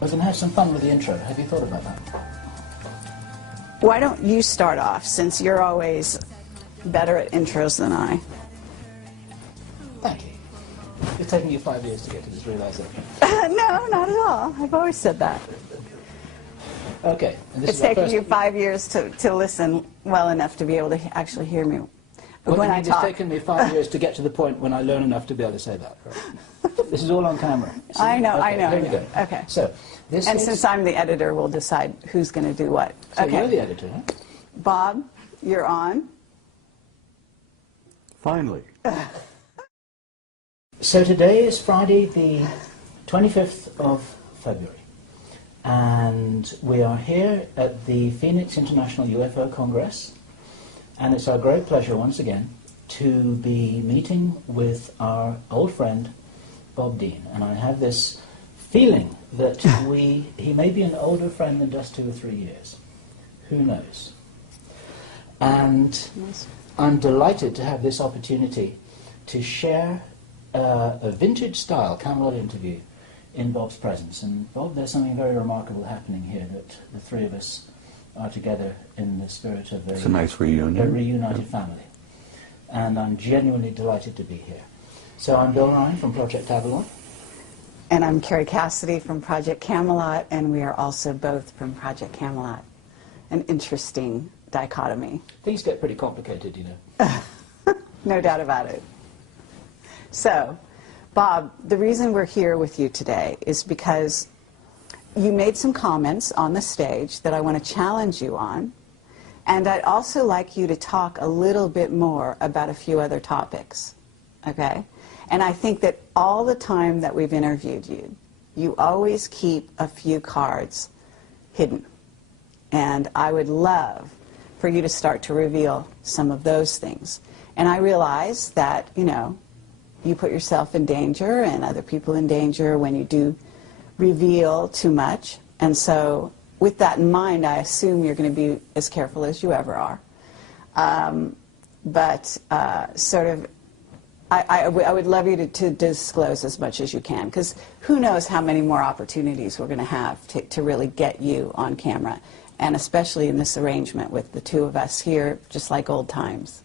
I was going to have some fun with the intro. Have you thought about that? Why don't you start off, since you're always better at intros than I? Thank you. It's taken you 5 years to get to this realization. No, not at all. I've always said that. Okay. And this It's is our taken first... you 5 years to listen well enough to be able to actually hear me when I talk. It's taken me 5 years to get to the point when I learn enough to be able to say that. Right? This is all on camera. See? I know, okay, I know. Here we go. Okay. So, this And is... since I'm the editor, we'll decide who's going to do what. So okay. you're the editor, huh? Bob, you're on. Finally. So today is Friday the 25th of February, and we are here at the Phoenix International UFO Congress, and it's our great pleasure once again to be meeting with our old friend Bob Dean, and I have this feeling that he may be an older friend than just 2 or 3 years. Who knows? And I'm delighted to have this opportunity to share a vintage-style Camelot interview in Bob's presence. And Bob, there's something very remarkable happening here, that the three of us are together in the spirit of It's a nice reunion. A reunited family. And I'm genuinely delighted to be here. So I'm Bill Ryan from Project Avalon. And I'm Carrie Cassidy from Project Camelot, and we are also both from Project Camelot. An interesting dichotomy. Things get pretty complicated, you know. No doubt about it. So, Bob, the reason we're here with you today is because you made some comments on the stage that I want to challenge you on, and I'd also like you to talk a little bit more about a few other topics, okay? And I think that all the time that we've interviewed you, you always keep a few cards hidden. And I would love for you to start to reveal some of those things. And I realize that, you know, you put yourself in danger and other people in danger when you do reveal too much. And so with that in mind, I assume you're going to be as careful as you ever are. I would love you to disclose as much as you can, because who knows how many more opportunities we're going to have to really get you on camera, and especially in this arrangement with the two of us here, just like old times.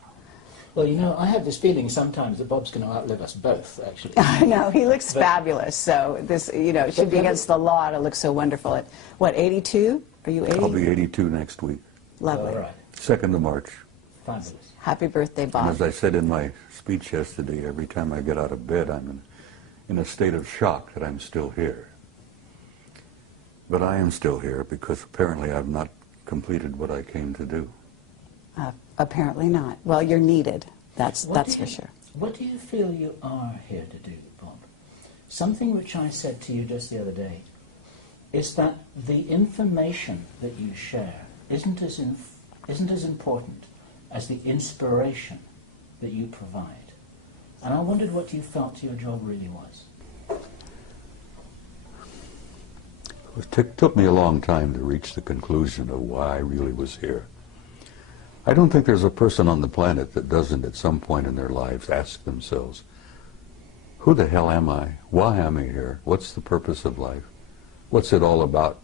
Well, you know, I have this feeling sometimes that Bob's going to outlive us both, actually. I know, he looks fabulous, so this, you know, it should be against the law to look so wonderful. At, what, 82? Are you 80? I'll be 82 next week. Lovely. All right. 2nd of March. Fabulous. Happy birthday, Bob. And as I said in my speech yesterday, every time I get out of bed, I'm in a state of shock that I'm still here. But I am still here because apparently I've not completed what I came to do. Apparently not. Well, you're needed. That's for sure. What do you feel you are here to do, Bob? Something which I said to you just the other day is that the information that you share isn't as important as the inspiration that you provide. And I wondered what you felt your job really was. It took me a long time to reach the conclusion of why I really was here. I don't think there's a person on the planet that doesn't at some point in their lives ask themselves, who the hell am I? Why am I here? What's the purpose of life? What's it all about?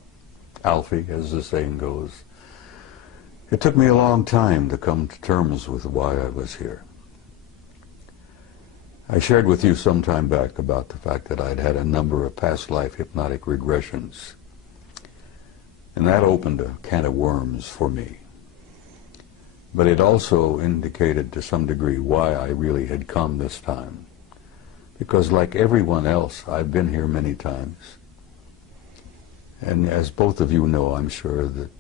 Alfie, as the saying goes. It took me a long time to come to terms with why I was here. I shared with you some time back about the fact that I'd had a number of past life hypnotic regressions. And that opened a can of worms for me. But it also indicated to some degree why I really had come this time. Because like everyone else, I've been here many times. And as both of you know, I'm sure, that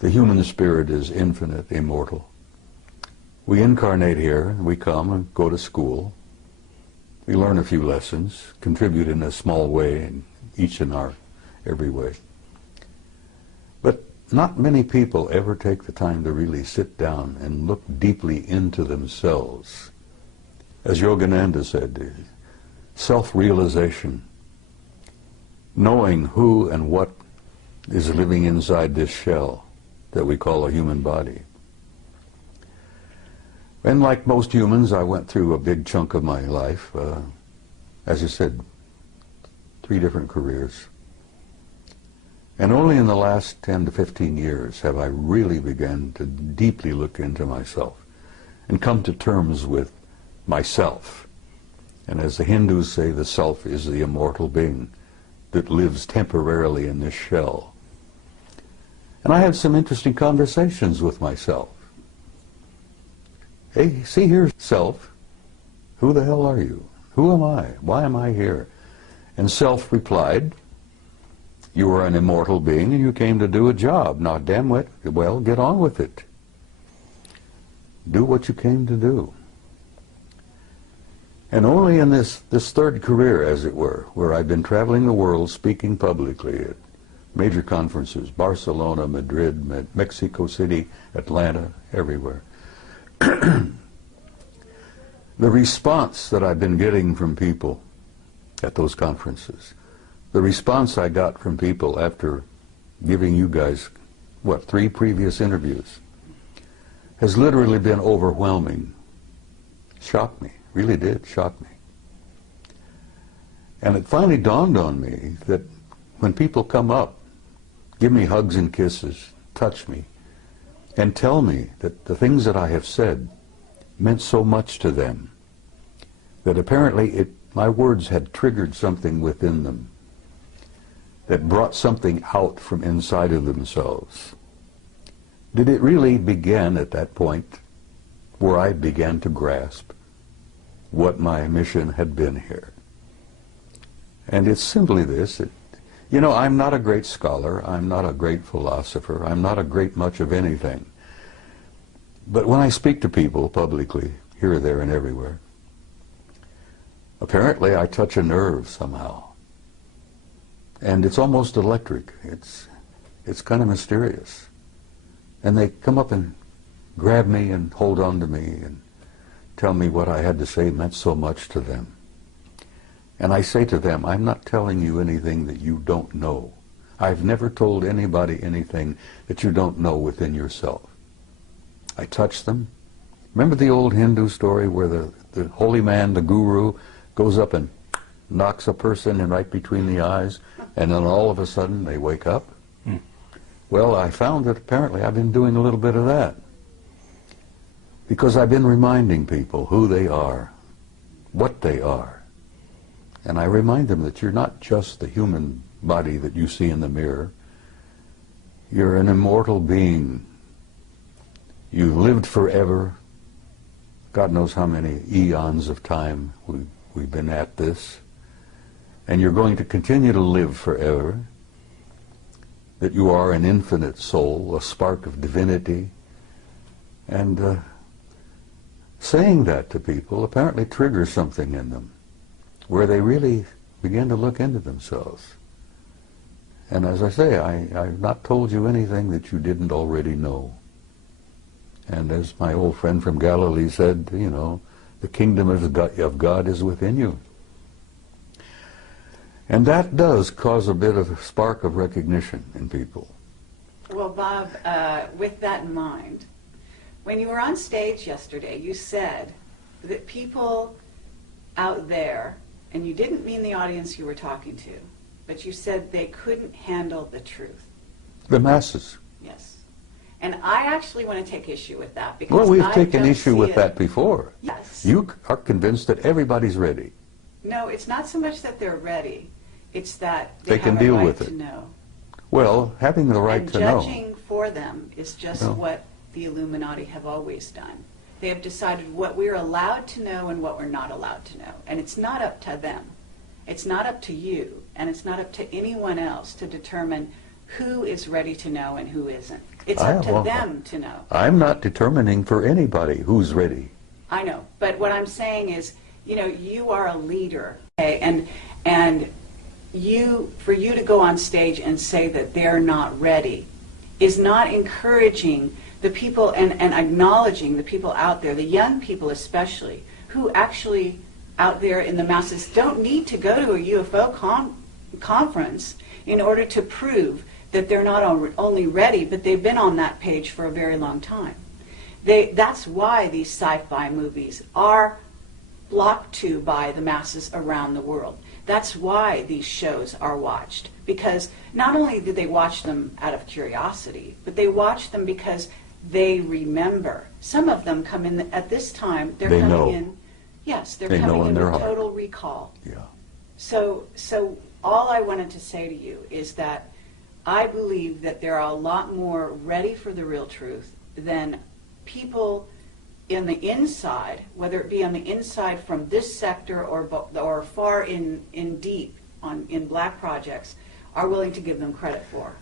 the human spirit is infinite, immortal. We incarnate here, we come and go to school. We learn a few lessons, contribute in a small way, in each in our every way. But not many people ever take the time to really sit down and look deeply into themselves. As Yogananda said, self-realization, knowing who and what is living inside this shell that we call a human body. And like most humans, I went through a big chunk of my life, as I said, 3 different careers. And only in the last 10 to 15 years have I really begun to deeply look into myself and come to terms with myself. And as the Hindus say, the self is the immortal being that lives temporarily in this shell. And I had some interesting conversations with myself. Hey, see here, self, who the hell are you? Who am I? Why am I here? And self replied, you are an immortal being and you came to do a job. Now, damn it, well, get on with it. Do what you came to do. And only in this third career, as it were, where I've been traveling the world speaking publicly at major conferences, Barcelona, Madrid, Mexico City, Atlanta, everywhere. The response that I've been getting from people at those conferences, the response I got from people after giving you guys, 3 previous interviews, has literally been overwhelming. Shocked me, really did shock me. And it finally dawned on me that when people come up, give me hugs and kisses, touch me, and tell me that the things that I have said meant so much to them, that apparently my words had triggered something within them, that brought something out from inside of themselves. Did it really begin at that point where I began to grasp what my mission had been here? And it's simply this. You know, I'm not a great scholar, I'm not a great philosopher, I'm not a great much of anything. But when I speak to people publicly, here, there, and everywhere, apparently I touch a nerve somehow. And it's almost electric. It's kind of mysterious. And they come up and grab me and hold on to me and tell me what I had to say meant so much to them. And I say to them, I'm not telling you anything that you don't know. I've never told anybody anything that you don't know within yourself. I touch them. Remember the old Hindu story where the holy man, the guru, goes up and knocks a person in right between the eyes, and then all of a sudden they wake up? Well, I found that apparently I've been doing a little bit of that. Because I've been reminding people who they are, what they are. And I remind them that you're not just the human body that you see in the mirror. You're an immortal being. You've lived forever. God knows how many eons of time we've been at this. And you're going to continue to live forever. That you are an infinite soul, a spark of divinity. And saying that to people apparently triggers something in them, where they really begin to look into themselves. And as I say, I've not told you anything that you didn't already know. And as my old friend from Galilee said, you know, the kingdom of God is within you. And that does cause a bit of a spark of recognition in people. Well, Bob, with that in mind, when you were on stage yesterday, you said that people out there, and you didn't mean the audience you were talking to, but you said they couldn't handle the truth. The masses. Yes. And I actually want to take issue with that because well, we've taken issue with that before. Yes. You are convinced that everybody's ready. No, it's not so much that they're ready. It's that they can deal with it. to know. Well, having the right to know. And judging for them is just what the Illuminati have always done. They have decided what we're allowed to know and what we're not allowed to know. And it's not up to them. It's not up to you, and it's not up to anyone else to determine who is ready to know and who isn't. It's up to them to know. I'm not determining for anybody who's ready. I know, but what I'm saying is, you know, you are a leader, okay? And for you to go on stage and say that they're not ready is not encouraging the people and acknowledging the people out there, the young people especially, who actually out there in the masses don't need to go to a UFO conference in order to prove that they're not only ready, but they've been on that page for a very long time. That's why these sci-fi movies are flocked to by the masses around the world. That's why these shows are watched, because not only do they watch them out of curiosity, but they watch them because they remember. Some of them come in at this time, they're coming in, yes, they're coming in with total recall. Yeah. So all I wanted to say to you is that I believe that there are a lot more ready for the real truth than people in the inside, whether it be on the inside from this sector or far in deep in black projects, are willing to give them credit for.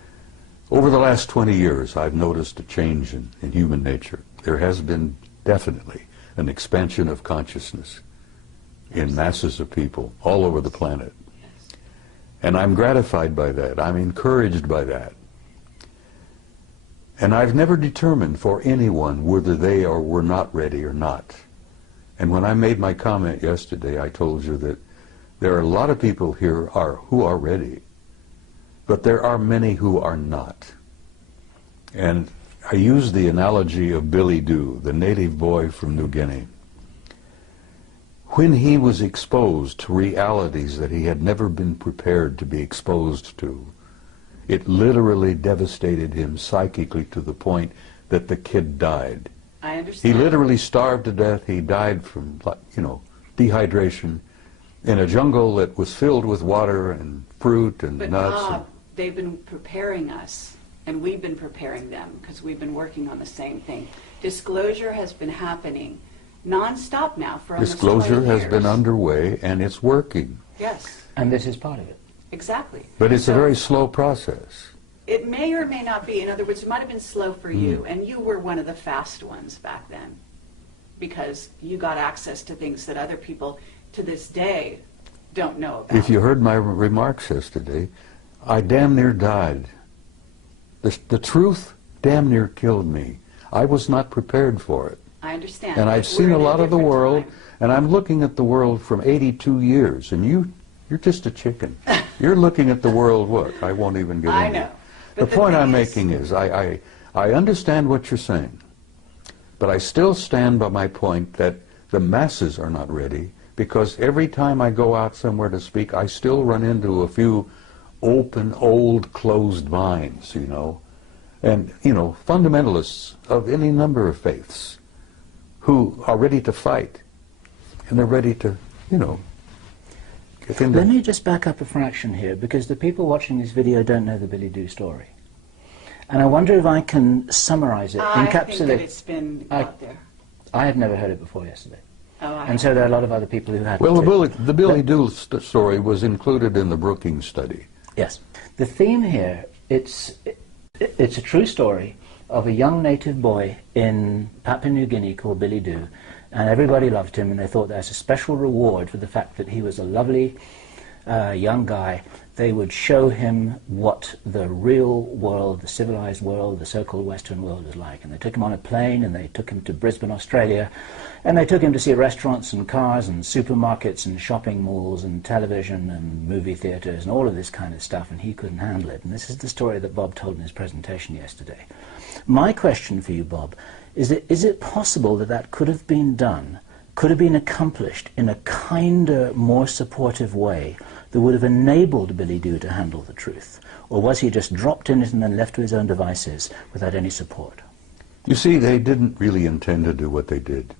Over the last 20 years, I've noticed a change in human nature. There has been definitely an expansion of consciousness in masses of people all over the planet. And I'm gratified by that. I'm encouraged by that. And I've never determined for anyone whether they were not ready or not. And when I made my comment yesterday, I told you that there are a lot of people here who are ready, but there are many who are not. And I used the analogy of Billy Dew, the native boy from New Guinea. When he was exposed to realities that he had never been prepared to be exposed to, it literally devastated him psychically to the point that the kid died. I understand. He literally starved to death. He died from, dehydration in a jungle that was filled with water and fruit and but nuts. Bob, they've been preparing us, and we've been preparing them because we've been working on the same thing. Disclosure has been happening non-stop now for almost 20 years. Disclosure has been underway, and it's working. Yes. And this is part of it. Exactly. But it's a very slow process. It may or may not be. In other words, it might have been slow for you, and you were one of the fast ones back then because you got access to things that other people to this day don't know about. If you heard my remarks yesterday, I damn near died. The truth damn near killed me. I was not prepared for it. I understand. And I've seen a lot of the world, time. and I'm looking at the world from 82 years, and you're just a chicken. You're looking at the world, what? I won't even get into it. I know. The point I'm making is I understand what you're saying, but I still stand by my point that the masses are not ready, because every time I go out somewhere to speak, I still run into a few open, old, closed minds, and, fundamentalists of any number of faiths who are ready to fight, and they're ready to, Let me just back up a fraction here, because the people watching this video don't know the Billy Dew story. And I wonder if I can summarize it, encapsulate. I think that it's been out there. I had never heard it before yesterday. Oh, and so there are a lot of other people who had Well, it. the Billy Dew story was included in the Brookings study. Yes. The theme here, it's a true story of a young native boy in Papua New Guinea called Billy Dew, and everybody loved him, and they thought there's a special reward for the fact that he was a lovely young guy. They would show him what the real world, the civilized world, the so-called Western world is like. And they took him on a plane, and they took him to Brisbane, Australia, and they took him to see restaurants and cars and supermarkets and shopping malls and television and movie theaters and all of this kind of stuff, and he couldn't handle it. And this is the story that Bob told in his presentation yesterday. My question for you, Bob, is it possible that that could have been done, could have been accomplished in a kinder, more supportive way that would have enabled Billy Dew to handle the truth? Or was he just dropped in it and then left to his own devices without any support? You see, they didn't really intend to do what they did.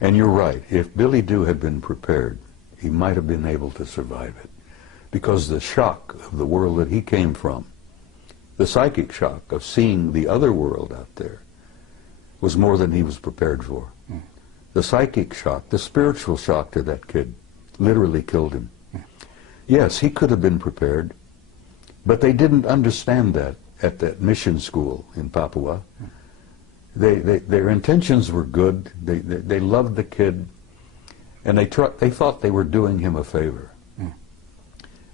And you're right, if Billy Dew had been prepared, he might have been able to survive it. Because the shock of the world that he came from, the psychic shock of seeing the other world out there, was more than he was prepared for. The psychic shock, the spiritual shock to that kid, literally killed him. Yes, he could have been prepared. But they didn't understand that at that mission school in Papua. Their intentions were good. They loved the kid, and they thought they were doing him a favor.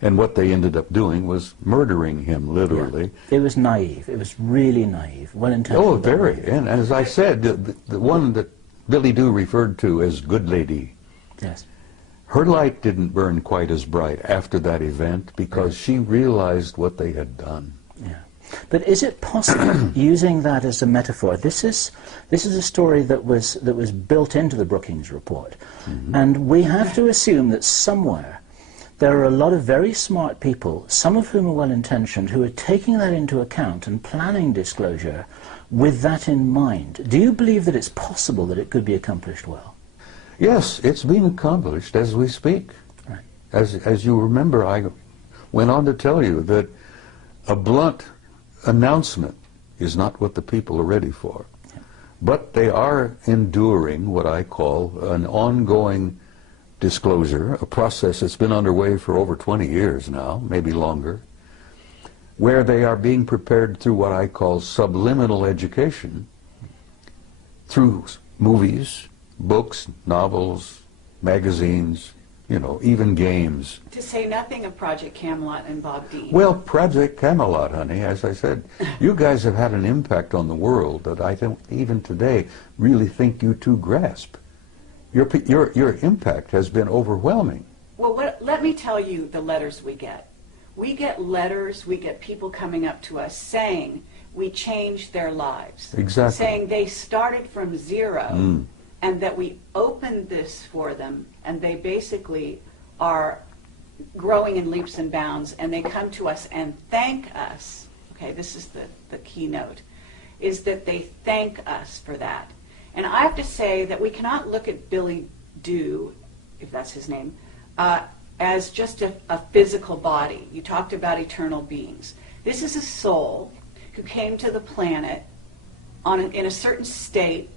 And what they ended up doing was murdering him, literally. Yeah. It was naive. It was really naive. Well-intentioned. Oh, very. And as I said, the one that Billy Dew referred to as Good Lady, yes, her light didn't burn quite as bright after that event because she realized what they had done. Yeah. But is it possible, using that as a metaphor, this is a story that was built into the Brookings report, and we have to assume that somewhere there are a lot of very smart people, some of whom are well-intentioned, who are taking that into account and planning disclosure with that in mind. Do you believe that it's possible that it could be accomplished well? Yes, it's being accomplished as we speak. Right. As you remember, I went on to tell you that a blunt announcement is not what the people are ready for. Yeah. But they are enduring what I call an ongoing disclosure, a process that's been underway for over 20 years now, maybe longer, where they are being prepared through what I call subliminal education, through movies, books, novels, magazines, you know, even games. To say nothing of Project Camelot and Bob Dean. Well, Project Camelot, honey, as I said, you guys have had an impact on the world that I don't even today really think you two grasp. Your impact has been overwhelming. Well, let me tell you the letters we get. We get letters, we get people coming up to us saying we changed their lives. Exactly. Saying they started from zero and that we opened this for them and they basically are growing in leaps and bounds and they come to us and thank us. Okay, this is the keynote, is that they thank us for that. And I have to say that we cannot look at Billy Dew, if that's his name, as just a physical body. You talked about eternal beings. This is a soul who came to the planet in a certain state,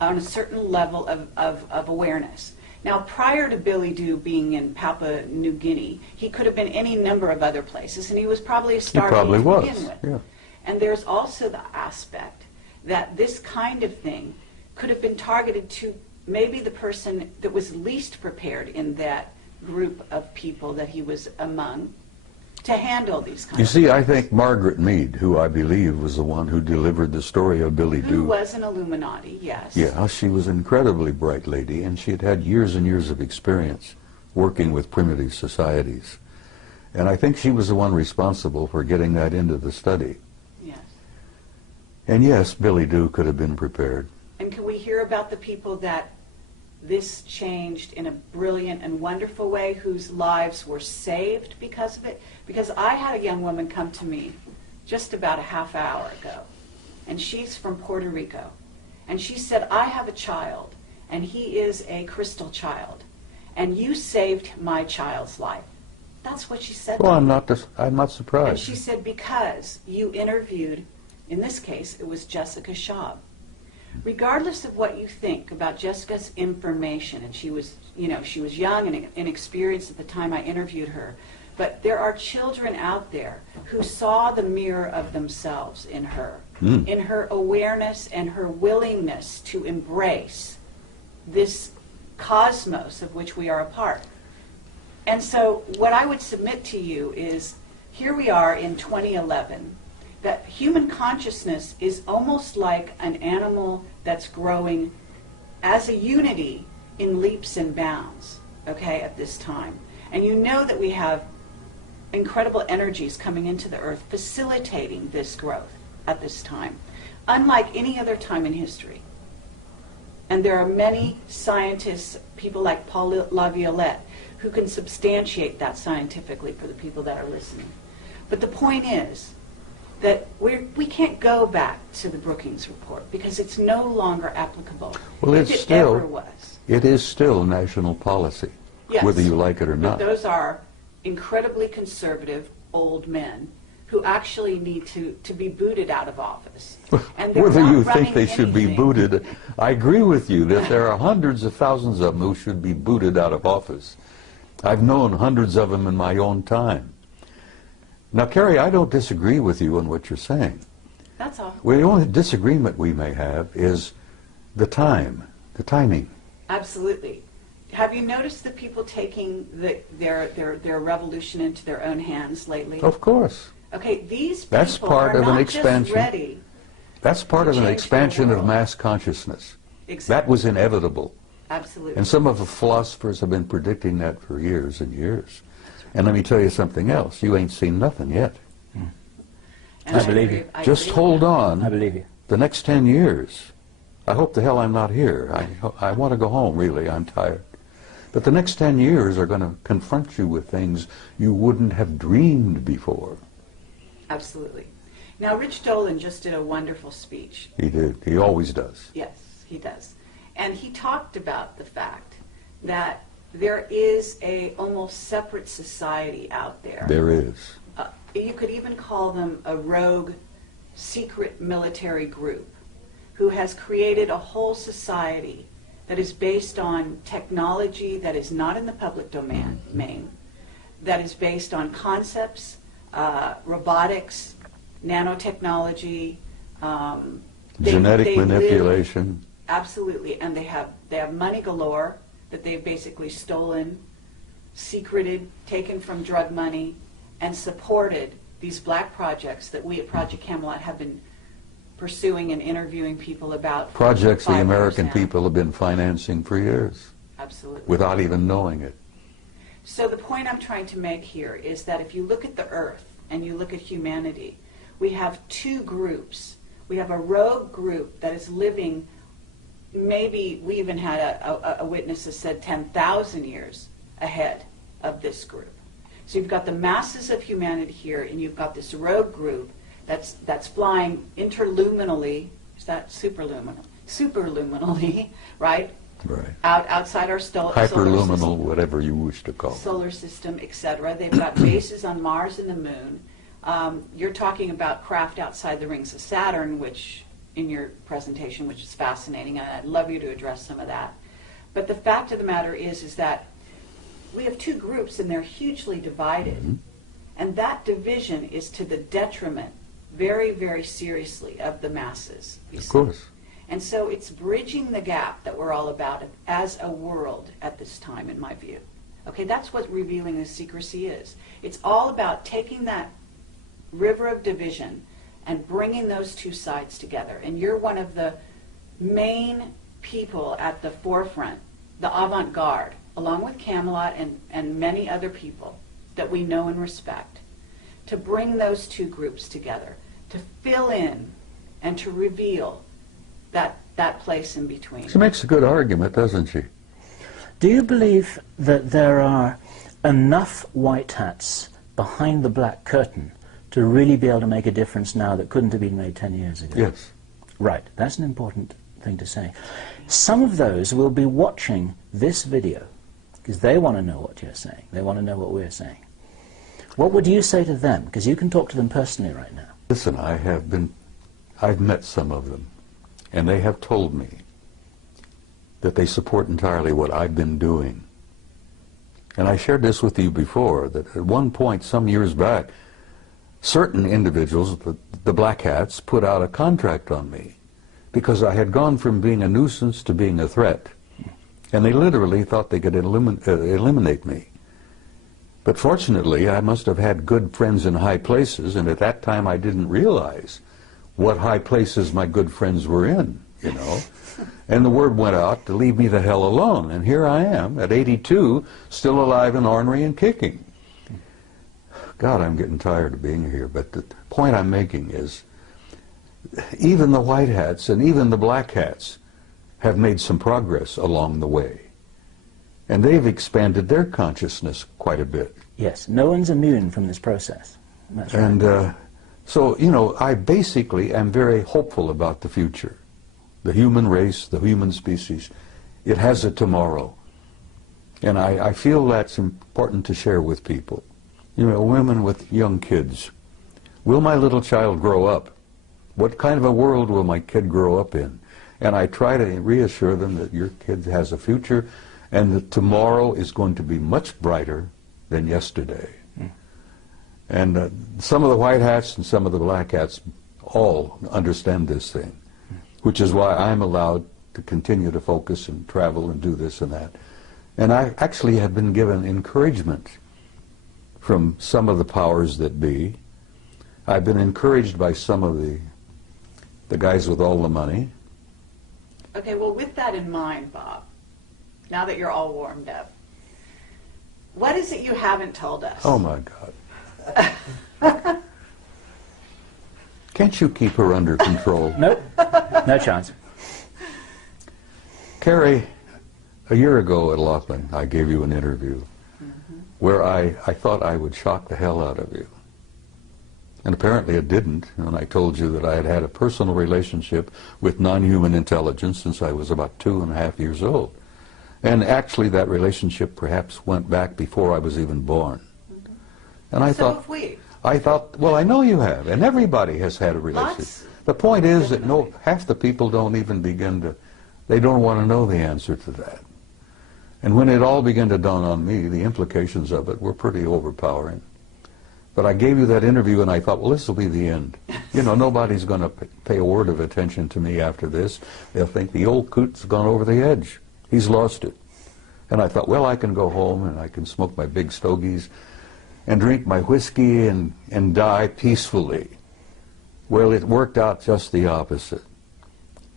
on a certain level of awareness. Now, prior to Billy Dew being in Papua New Guinea, he could have been any number of other places, and he was probably a star to begin with. Yeah. And there's also the aspect that this kind of thing could have been targeted to maybe the person that was least prepared in that group of people that he was among to handle these kinds of things. You see, I think Margaret Mead, who I believe was the one who delivered the story of Billy Dew. Who was an Illuminati, yes. Yeah, she was an incredibly bright lady, and she had had years and years of experience working with primitive societies. And I think she was the one responsible for getting that into the study. Yes. And yes, Billy Dew could have been prepared. And can we hear about the people that this changed in a brilliant and wonderful way, whose lives were saved because of it? Because I had a young woman come to me just about a half hour ago, and she's from Puerto Rico. And she said, I have a child, and he is a crystal child, and you saved my child's life. That's what she said. Well, I'm not surprised. And she said, because you interviewed, in this case, it was Jessica Schaub. Regardless of what you think about Jessica's information, and she was young and inexperienced at the time I interviewed her, but there are children out there who saw the mirror of themselves in her, in her awareness and her willingness to embrace this cosmos of which we are a part. And so what I would submit to you is, here we are in 2011, that human consciousness is almost like an animal that's growing as a unity in leaps and bounds, okay, at this time. And you know that we have incredible energies coming into the earth facilitating this growth at this time, unlike any other time in history. And there are many scientists, people like Paul Laviolette, who can substantiate that scientifically for the people that are listening. But the point is that we can't go back to the Brookings report because it's no longer applicable. Well, if it ever was. It is still national policy, Yes, whether you like it or but not. those are incredibly conservative old men who actually need to be booted out of office. And they're Whether not you think running they should be anything. booted, I agree with you that there are hundreds of thousands of them who should be booted out of office. I've known hundreds of them in my own time. Now, Carrie, I don't disagree with you on what you're saying. That's all. Well, the only disagreement we may have is the timing. Absolutely. Have you noticed the people taking their revolution into their own hands lately? Of course. Okay, these people That's part are of an not expansion. just ready. That's part of an change expansion the of world. mass consciousness. Exactly. That was inevitable. Absolutely. And some of the philosophers have been predicting that for years and years. And let me tell you something else. You ain't seen nothing yet. And I believe you. Just hold on. I believe you. The next 10 years, I hope the hell I'm not here. I want to go home, really. I'm tired. But the next 10 years are going to confront you with things you wouldn't have dreamed before. Absolutely. Now, Rich Dolan just did a wonderful speech. He did. He always does. Yes, he does. And he talked about the fact that there is a almost separate society out there. There is. You could even call them a rogue, secret military group who has created a whole society that is based on technology that is not in the public domain, that is based on concepts, robotics, nanotechnology, Genetic manipulation. Absolutely, and they have money galore that they've basically stolen, secreted, taken from drug money, and supported these black projects that we at Project Camelot have been pursuing and interviewing people about. Projects the 5 years American now. people have been financing for years Absolutely. without even knowing it. So the point I'm trying to make here is that if you look at the Earth and you look at humanity, we have two groups. We have a rogue group that is living, maybe we even had a witness that said 10,000 years ahead of this group. So you've got the masses of humanity here, and you've got this rogue group that's flying interluminally. Is that superluminal? Superluminally, right? Right. Outside our solar system. Hyperluminal, whatever you wish to call it. Solar system, etc. They've got bases on Mars and the Moon. You're talking about craft outside the rings of Saturn, which in your presentation, which is fascinating, and I'd love you to address some of that. But the fact of the matter is that we have two groups, and they're hugely divided. Mm-hmm. And that division is to the detriment, very, very seriously, of the masses. Of course. And so it's bridging the gap that we're all about as a world at this time, in my view. Okay, that's what revealing the secrecy is. It's all about taking that river of division and bringing those two sides together. And you're one of the main people at the forefront, the avant-garde, along with Camelot and many other people that we know and respect, to bring those two groups together, to fill in and to reveal that place in between. She makes a good argument, doesn't she? Do you believe that there are enough white hats behind the black curtain to really be able to make a difference now that couldn't have been made 10 years ago? Yes. Right, that's an important thing to say. Some of those will be watching this video because they want to know what you're saying. They want to know what we're saying. What would you say to them? Because you can talk to them personally right now. Listen, I've met some of them, and they have told me that they support entirely what I've been doing. And I shared this with you before, that at one point, some years back, certain individuals, the black hats, put out a contract on me because I had gone from being a nuisance to being a threat. And they literally thought they could eliminate me. But fortunately, I must have had good friends in high places, and at that time I didn't realize what high places my good friends were in, you know. And the word went out to leave me the hell alone. And here I am, at 82, still alive and ornery and kicking. God, I'm getting tired of being here. But the point I'm making is, even the white hats and even the black hats have made some progress along the way. And they've expanded their consciousness quite a bit. Yes, no one's immune from this process. That's right. And so, you know, I basically am very hopeful about the future. The human race, the human species, it has a tomorrow. And I feel that's important to share with people. You know, women with young kids. Will my little child grow up? What kind of a world will my kid grow up in? And I try to reassure them that your kid has a future and that tomorrow is going to be much brighter than yesterday. And some of the white hats and some of the black hats all understand this thing, which is why I'm allowed to continue to focus and travel and do this and that. And I actually have been given encouragement from some of the powers that be. I've been encouraged by some of the guys with all the money. Okay, well, with that in mind, Bob, now that you're all warmed up, what is it you haven't told us? Oh, my God. Can't you keep her under control? Nope, no chance. Carrie, a year ago at Laughlin, I gave you an interview where I thought I would shock the hell out of you. And apparently it didn't. And I told you that I had had a personal relationship with non-human intelligence since I was about 2.5 years old. And actually that relationship perhaps went back before I was even born. And I thought, well, I know you have, and everybody has had a relationship. The point is that half the people don't even begin to, they don't want to know the answer to that. And when it all began to dawn on me, the implications of it were pretty overpowering. But I gave you that interview and I thought, well, this will be the end. You know, nobody's going to pay a word of attention to me after this. They'll think the old coot's gone over the edge. He's lost it. And I thought, well, I can go home and I can smoke my big stogies and drink my whiskey and die peacefully. Well, it worked out just the opposite.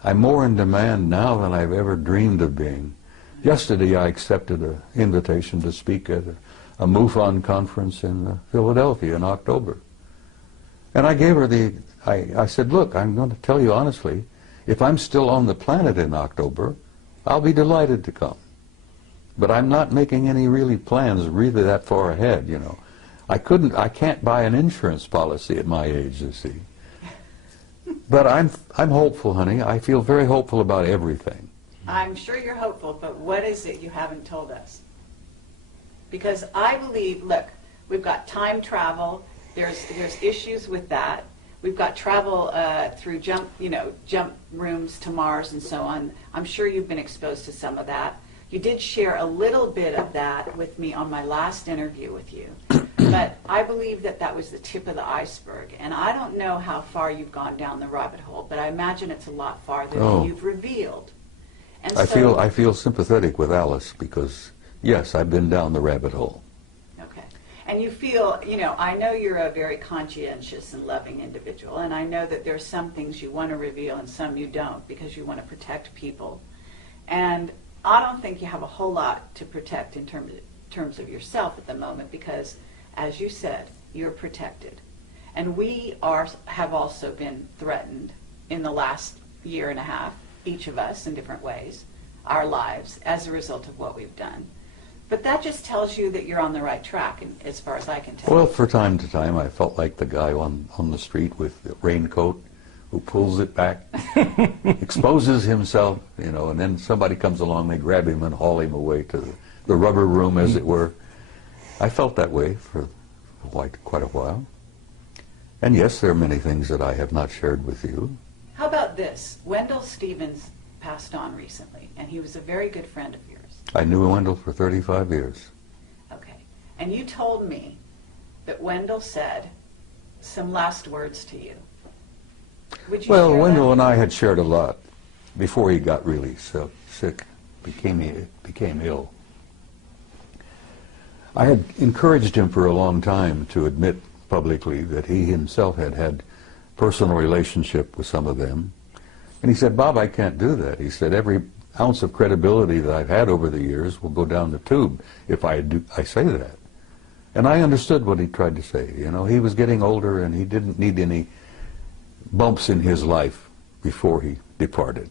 I'm more in demand now than I've ever dreamed of being. Yesterday I accepted an invitation to speak at a MUFON conference in Philadelphia in October. And I gave her I said, look, I'm going to tell you honestly, if I'm still on the planet in October, I'll be delighted to come. But I'm not making any really plans really that far ahead, you know. I can't buy an insurance policy at my age, you see. But I'm hopeful, honey. I feel very hopeful about everything. I'm sure you're hopeful, but what is it you haven't told us? Because I believe, look, we've got time travel. There's issues with that. We've got travel through jump rooms to Mars and so on. I'm sure you've been exposed to some of that. You did share a little bit of that with me on my last interview with you. But I believe that was the tip of the iceberg. And I don't know how far you've gone down the rabbit hole, but I imagine it's a lot farther than you've revealed. And I feel sympathetic with Alice because, yes, I've been down the rabbit hole. Okay. And you feel, I know you're a very conscientious and loving individual, and I know that there's some things you want to reveal and some you don't because you want to protect people. And I don't think you have a whole lot to protect in terms of yourself at the moment because, as you said, you're protected. And we have also been threatened in the last year and a half, each of us in different ways, our lives, as a result of what we've done. But that just tells you that you're on the right track, as far as I can tell. Well, from time to time, I felt like the guy on the street with the raincoat who pulls it back, exposes himself, and then somebody comes along, they grab him and haul him away to the rubber room, as it were. I felt that way for quite a while. And yes, there are many things that I have not shared with you. How about this? Wendell Stevens passed on recently, and he was a very good friend of yours. I knew Wendell for 35 years. Okay. And you told me that Wendell said some last words to you. Would you Well, share Wendell that? and I had shared a lot before he got really sick, became ill. I had encouraged him for a long time to admit publicly that he himself had had personal relationship with some of them. And he said, Bob, I can't do that. He said, every ounce of credibility that I've had over the years will go down the tube if I say that. And I understood what he tried to say. He was getting older and he didn't need any bumps in his life before he departed.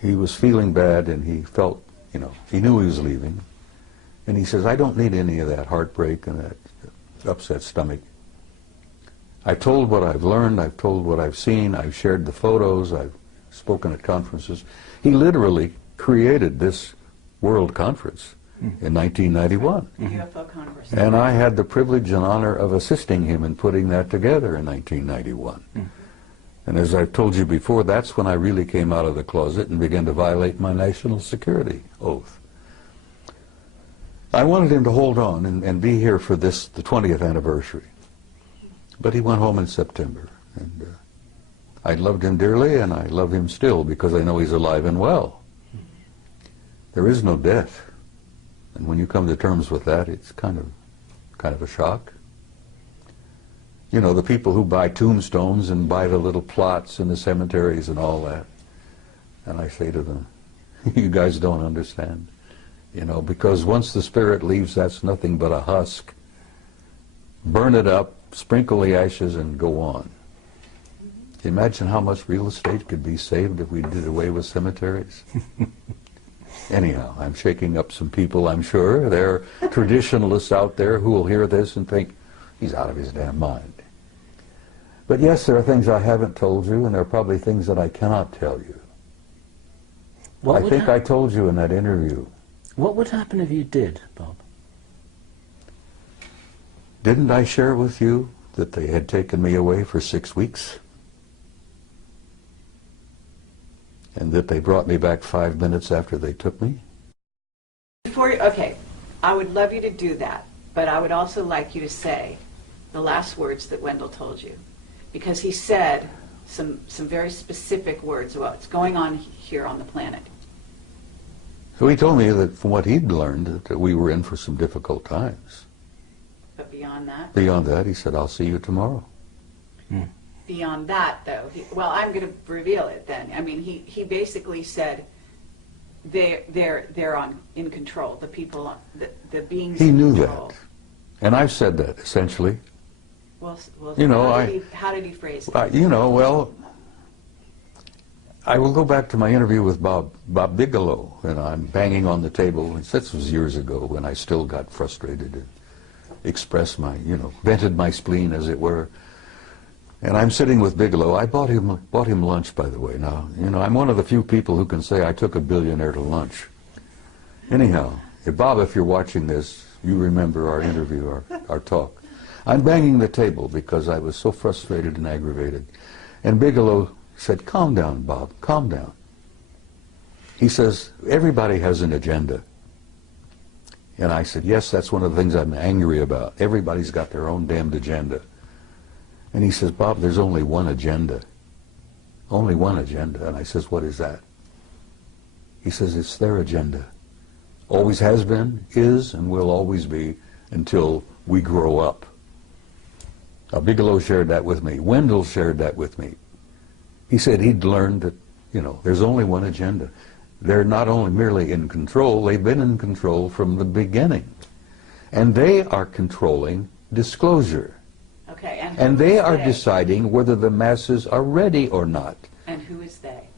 He was feeling bad and he felt, he knew he was leaving. And he says, I don't need any of that heartbreak and that upset stomach. I've told what I've learned, I've told what I've seen, I've shared the photos, I've spoken at conferences. He literally created this world conference in 1991. UFO Congress. And I had the privilege and honor of assisting him in putting that together in 1991. And as I've told you before, that's when I really came out of the closet and began to violate my national security oath. I wanted him to hold on and be here for the 20th anniversary. But he went home in September, and I loved him dearly, and I love him still because I know he's alive and well. There is no death, and when you come to terms with that, it's kind of a shock. You know, the people who buy tombstones and buy the little plots in the cemeteries and all that, and I say to them, you guys don't understand, you know, because once the spirit leaves, that's nothing but a husk. Burn it up, sprinkle the ashes, and go on. Imagine how much real estate could be saved if we did away with cemeteries. Anyhow, I'm shaking up some people, I'm sure. There are traditionalists out there who will hear this and think, he's out of his damn mind. But yes, there are things I haven't told you, and there are probably things that I cannot tell you. I think I told you in that interview. What would happen if you did, Bob? Didn't I share with you that they had taken me away for 6 weeks? And that they brought me back 5 minutes after they took me? Okay, I would love you to do that, but I would also like you to say the last words that Wendell told you, because he said some very specific words about what's going on here on the planet. So he told me that from what he'd learned, that we were in for some difficult times. But beyond that? Beyond that, he said, I'll see you tomorrow. Beyond that, though, well, I'm going to reveal it then. I mean, he basically said they're in control. The people, the beings. He knew in control. that, and I've said that essentially. Well, you know, how did he phrase it? You know, well, I will go back to my interview with Bob Bigelow, and I'm banging on the table. And this was years ago when I still got frustrated and expressed my, vented my spleen, as it were. And I'm sitting with Bigelow. I bought him lunch, by the way. Now, I'm one of the few people who can say I took a billionaire to lunch. Anyhow, Bob, if you're watching this, you remember our interview, our talk. I'm banging the table because I was so frustrated and aggravated. And Bigelow said, calm down, Bob, calm down. He says, everybody has an agenda. And I said, yes, that's one of the things I'm angry about. Everybody's got their own damned agenda. And he says, Bob, there's only one agenda. Only one agenda. And I says, what is that? He says, it's their agenda. Always has been, is, and will always be until we grow up. Now, Bigelow shared that with me. Wendell shared that with me. He said he'd learned that, there's only one agenda. They're not only merely in control, they've been in control from the beginning. And they are controlling disclosure. Okay, and they are deciding whether the masses are ready or not. And who is they?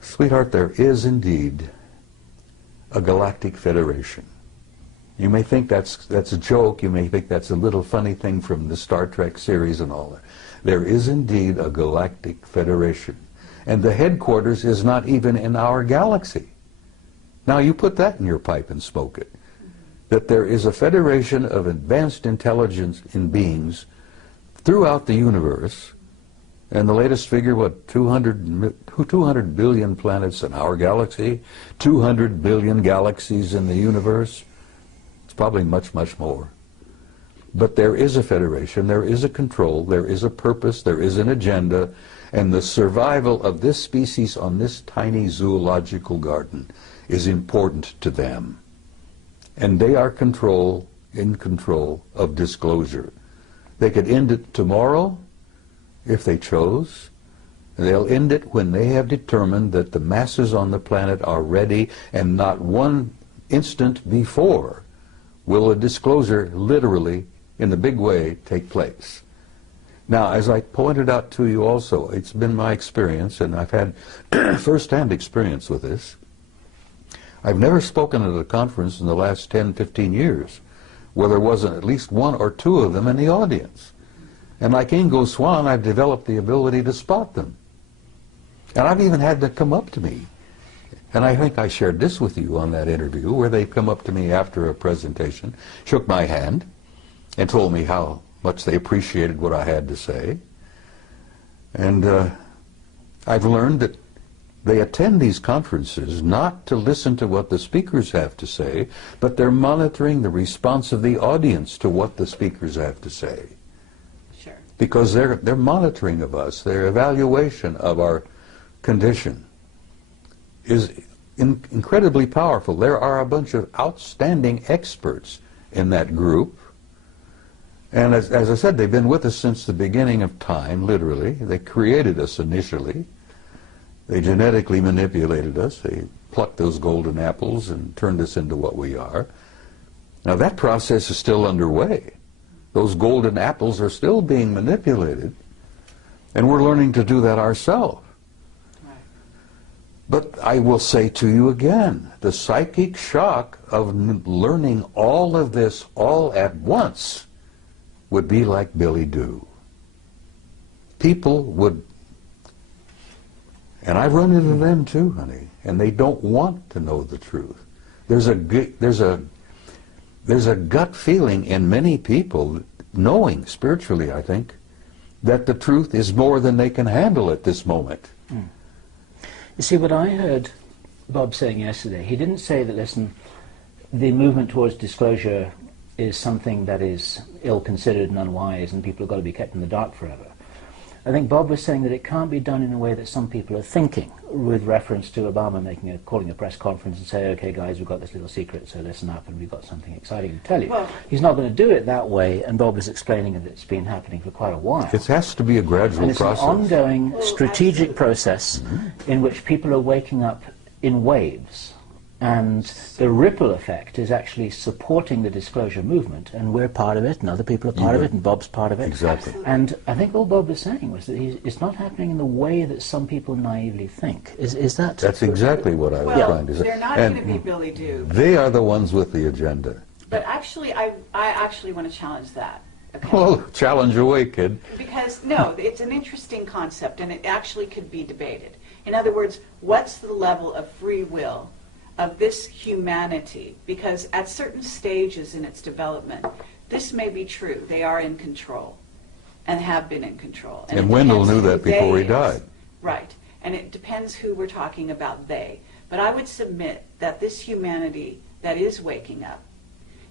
Sweetheart, there is indeed a galactic federation. You may think that's a joke. You may think that's a little funny thing from the Star Trek series and all that. There is indeed a galactic federation. And the headquarters is not even in our galaxy. Now you put that in your pipe and smoke it. That there is a federation of advanced intelligence in beings throughout the universe, and the latest figure, 200 billion planets in our galaxy, 200 billion galaxies in the universe. It's probably much, much more. But there is a federation, there is a control, there is a purpose, there is an agenda, and the survival of this species on this tiny zoological garden is important to them. And they are in control of disclosure. They could end it tomorrow if they chose. They'll end it when they have determined that the masses on the planet are ready, and not one instant before will a disclosure literally, in the big way, take place. Now, as I pointed out to you also, it's been my experience, and I've had first-hand experience with this. I've never spoken at a conference in the last 10, 15 years where there wasn't at least one or two of them in the audience. And like Ingo Swann, I've developed the ability to spot them. And I've even had them come up to me. And I think I shared this with you on that interview, where they come up to me after a presentation, shook my hand, and told me how much they appreciated what I had to say. And I've learned that They attend these conferences not to listen to what the speakers have to say, but they're monitoring the response of the audience to what the speakers have to say. Sure. Because they're monitoring of us, their evaluation of our condition is incredibly powerful. There are a bunch of outstanding experts in that group. And as I said, they've been with us since the beginning of time, literally. They created us initially. They genetically manipulated us. They plucked those golden apples and turned us into what we are. Now that process is still underway. Those golden apples are still being manipulated, and we're learning to do that ourselves. But I will say to you again, the psychic shock of learning all of this all at once would be like Billy Do. People would, and I've run into them too, honey, and they don't want to know the truth. There's a gut feeling in many people, knowing spiritually, I think, that the truth is more than they can handle at this moment. Mm. You see, what I heard Bob saying yesterday, he didn't say that, listen, the movement towards disclosure is something that is ill-considered and unwise and people have got to be kept in the dark forever. I think Bob was saying that it can't be done in a way that some people are thinking, with reference to Obama calling a press conference and say, okay guys, we've got this little secret, so listen up and we've got something exciting to tell you. Well, he's not going to do it that way, and Bob was explaining that it's been happening for quite a while. It has to be a gradual process. It's an ongoing strategic process in which people are waking up in waves. And the ripple effect is actually supporting the disclosure movement, and we're part of it, and other people are part of it, and Bob's part of it. Exactly. And I think all Bob was saying was that it's not happening in the way that some people naively think. Is that? That's exactly what I was trying to say. They're not going to be Billy Do. They are the ones with the agenda. But actually, I actually want to challenge that. Okay? Well, challenge away, kid. Because, no, it's an interesting concept, and it actually could be debated. In other words, what's the level of free will of this humanity? Because at certain stages in its development, this may be true. They are in control and have been in control. And Wendell knew that before he died. Right. And it depends who we're talking about, they. But I would submit that this humanity that is waking up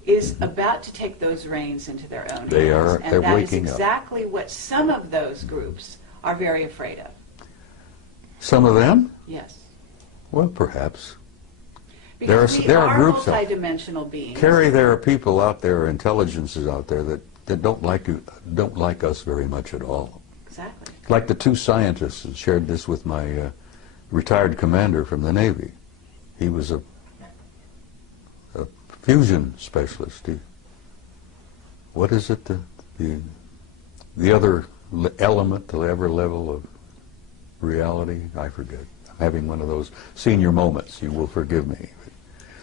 is about to take those reins into their own hands. They're waking up. And that is exactly what some of those groups are very afraid of. Some of them? Yes. Well, perhaps. Because there are groups multidimensional beings. Carrie, there are people out there, intelligences out there that don't like us very much at all. Exactly. Like the two scientists that shared this with my retired commander from the Navy. He was a fusion specialist. What is it? The other element, the other level of reality? I forget. I'm having one of those senior moments. You will forgive me.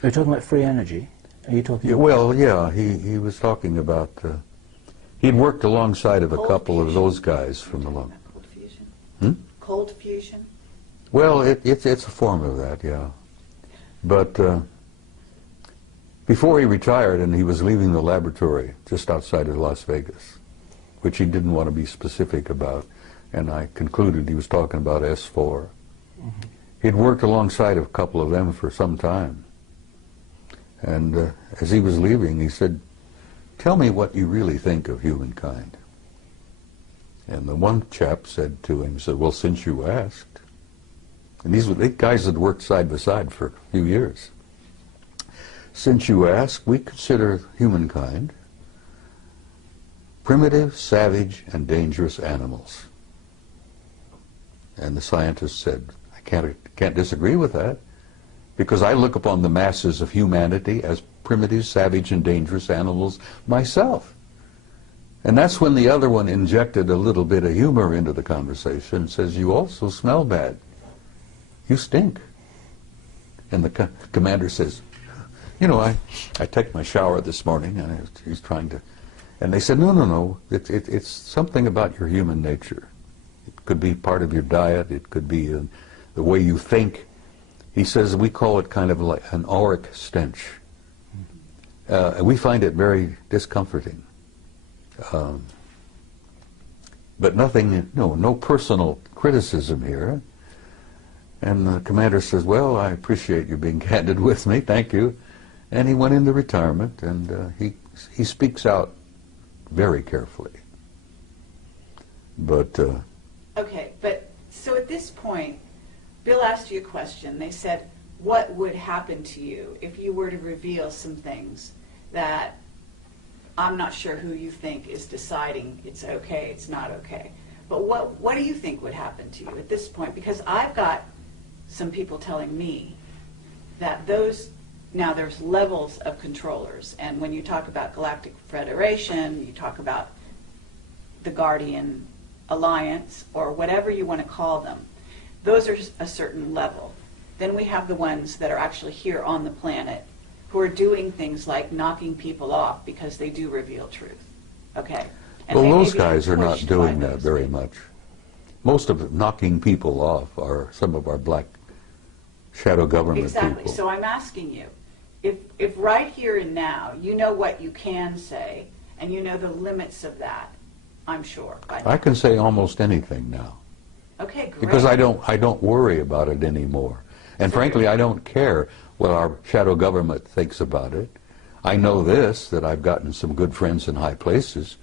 Are you talking about free energy? Are you talking? Yeah, well, yeah. He was talking about. He'd worked alongside of a couple of those guys from the long. Cold fusion. Hmm? Cold fusion. Well, it's a form of that, yeah. But before he retired, and he was leaving the laboratory just outside of Las Vegas, which he didn't want to be specific about, and I concluded he was talking about S4. Mm-hmm. He'd worked alongside of a couple of them for some time. And as he was leaving, he said, "Tell me what you really think of humankind." And the one chap said to him, he said, "Well, since you asked." And these were the guys that worked side by side for a few years. "Since you asked, we consider humankind primitive, savage, and dangerous animals." And the scientist said, "I can't disagree with that, because I look upon the masses of humanity as primitive, savage, and dangerous animals myself." And that's when the other one injected a little bit of humor into the conversation and says, "You also smell bad. You stink." And the commander says, "You know, I took my shower this morning," and he's trying to, and they said, no, it's something about your human nature. It could be part of your diet, it could be the way you think. He says, we call it kind of like an auric stench. We find it very discomforting. But nothing, no personal criticism here. And the commander says, well, I appreciate you being candid with me, thank you. And he went into retirement, and he speaks out very carefully. But okay, but so at this point, Bill asked you a question. They said, what would happen to you if you were to reveal some things that I'm not sure who you think is deciding it's okay, it's not okay. But what do you think would happen to you at this point? Because I've got some people telling me that now there's levels of controllers. And when you talk about Galactic Federation, you talk about the Guardian Alliance, or whatever you want to call them, those are a certain level. Then we have the ones that are actually here on the planet who are doing things like knocking people off because they do reveal truth. Okay? And well, those guys are not doing that very much. Most of knocking people off are some of our black shadow government people. Exactly. So I'm asking you, if right here and now you know what you can say and you know the limits of that, I'm sure. I can say almost anything now. Okay, great. Because I don't worry about it anymore. And frankly, I don't care what our shadow government thinks about it. I know this, that I've gotten some good friends in high places,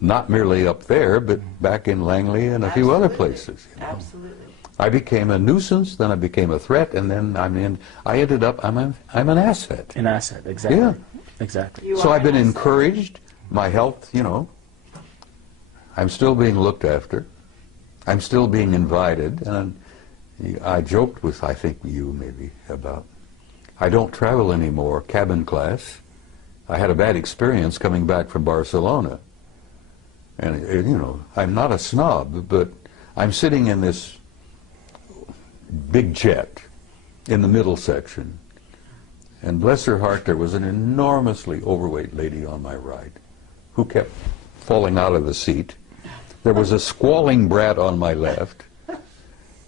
not merely up there, but back in Langley and a few other places. You know. Absolutely. I became a nuisance, then I became a threat, and then I ended up, I'm an asset. An asset, exactly. Yeah. Exactly. So I've been encouraged, my health, you know, I'm still being looked after. I'm still being invited, and I joked with, I think you maybe, about, I don't travel anymore, cabin class. I had a bad experience coming back from Barcelona. And, you know, I'm not a snob, but I'm sitting in this big jet in the middle section. And bless her heart, there was an enormously overweight lady on my right who kept falling out of the seat. There was a squalling brat on my left.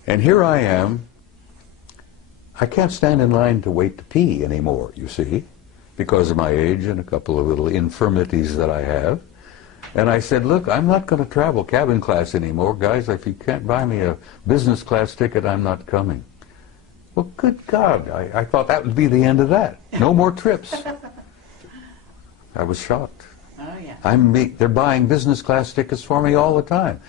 And here I am. I can't stand in line to wait to pee anymore, you see, because of my age and a couple of little infirmities that I have. And I said, look, I'm not going to travel cabin class anymore. Guys, if you can't buy me a business class ticket, I'm not coming. Well, good God, I thought that would be the end of that. No more trips. I was shocked. Oh, yeah. They're buying business class tickets for me all the time.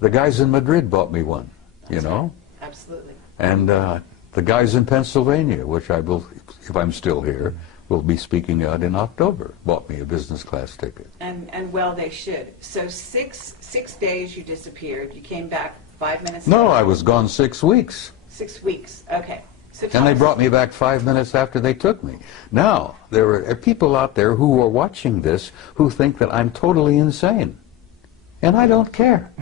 The guys in Madrid bought me one, you know? Right. Absolutely. And the guys in Pennsylvania, which I will, if I'm still here, will be speaking out in October, bought me a business class ticket. And well, they should. So six days you disappeared. You came back 5 minutes No, later. I was gone 6 weeks. 6 weeks. Okay. So And they brought me back 5 minutes after they took me. Now, there are people out there who are watching this who think that I'm totally insane. And I don't care.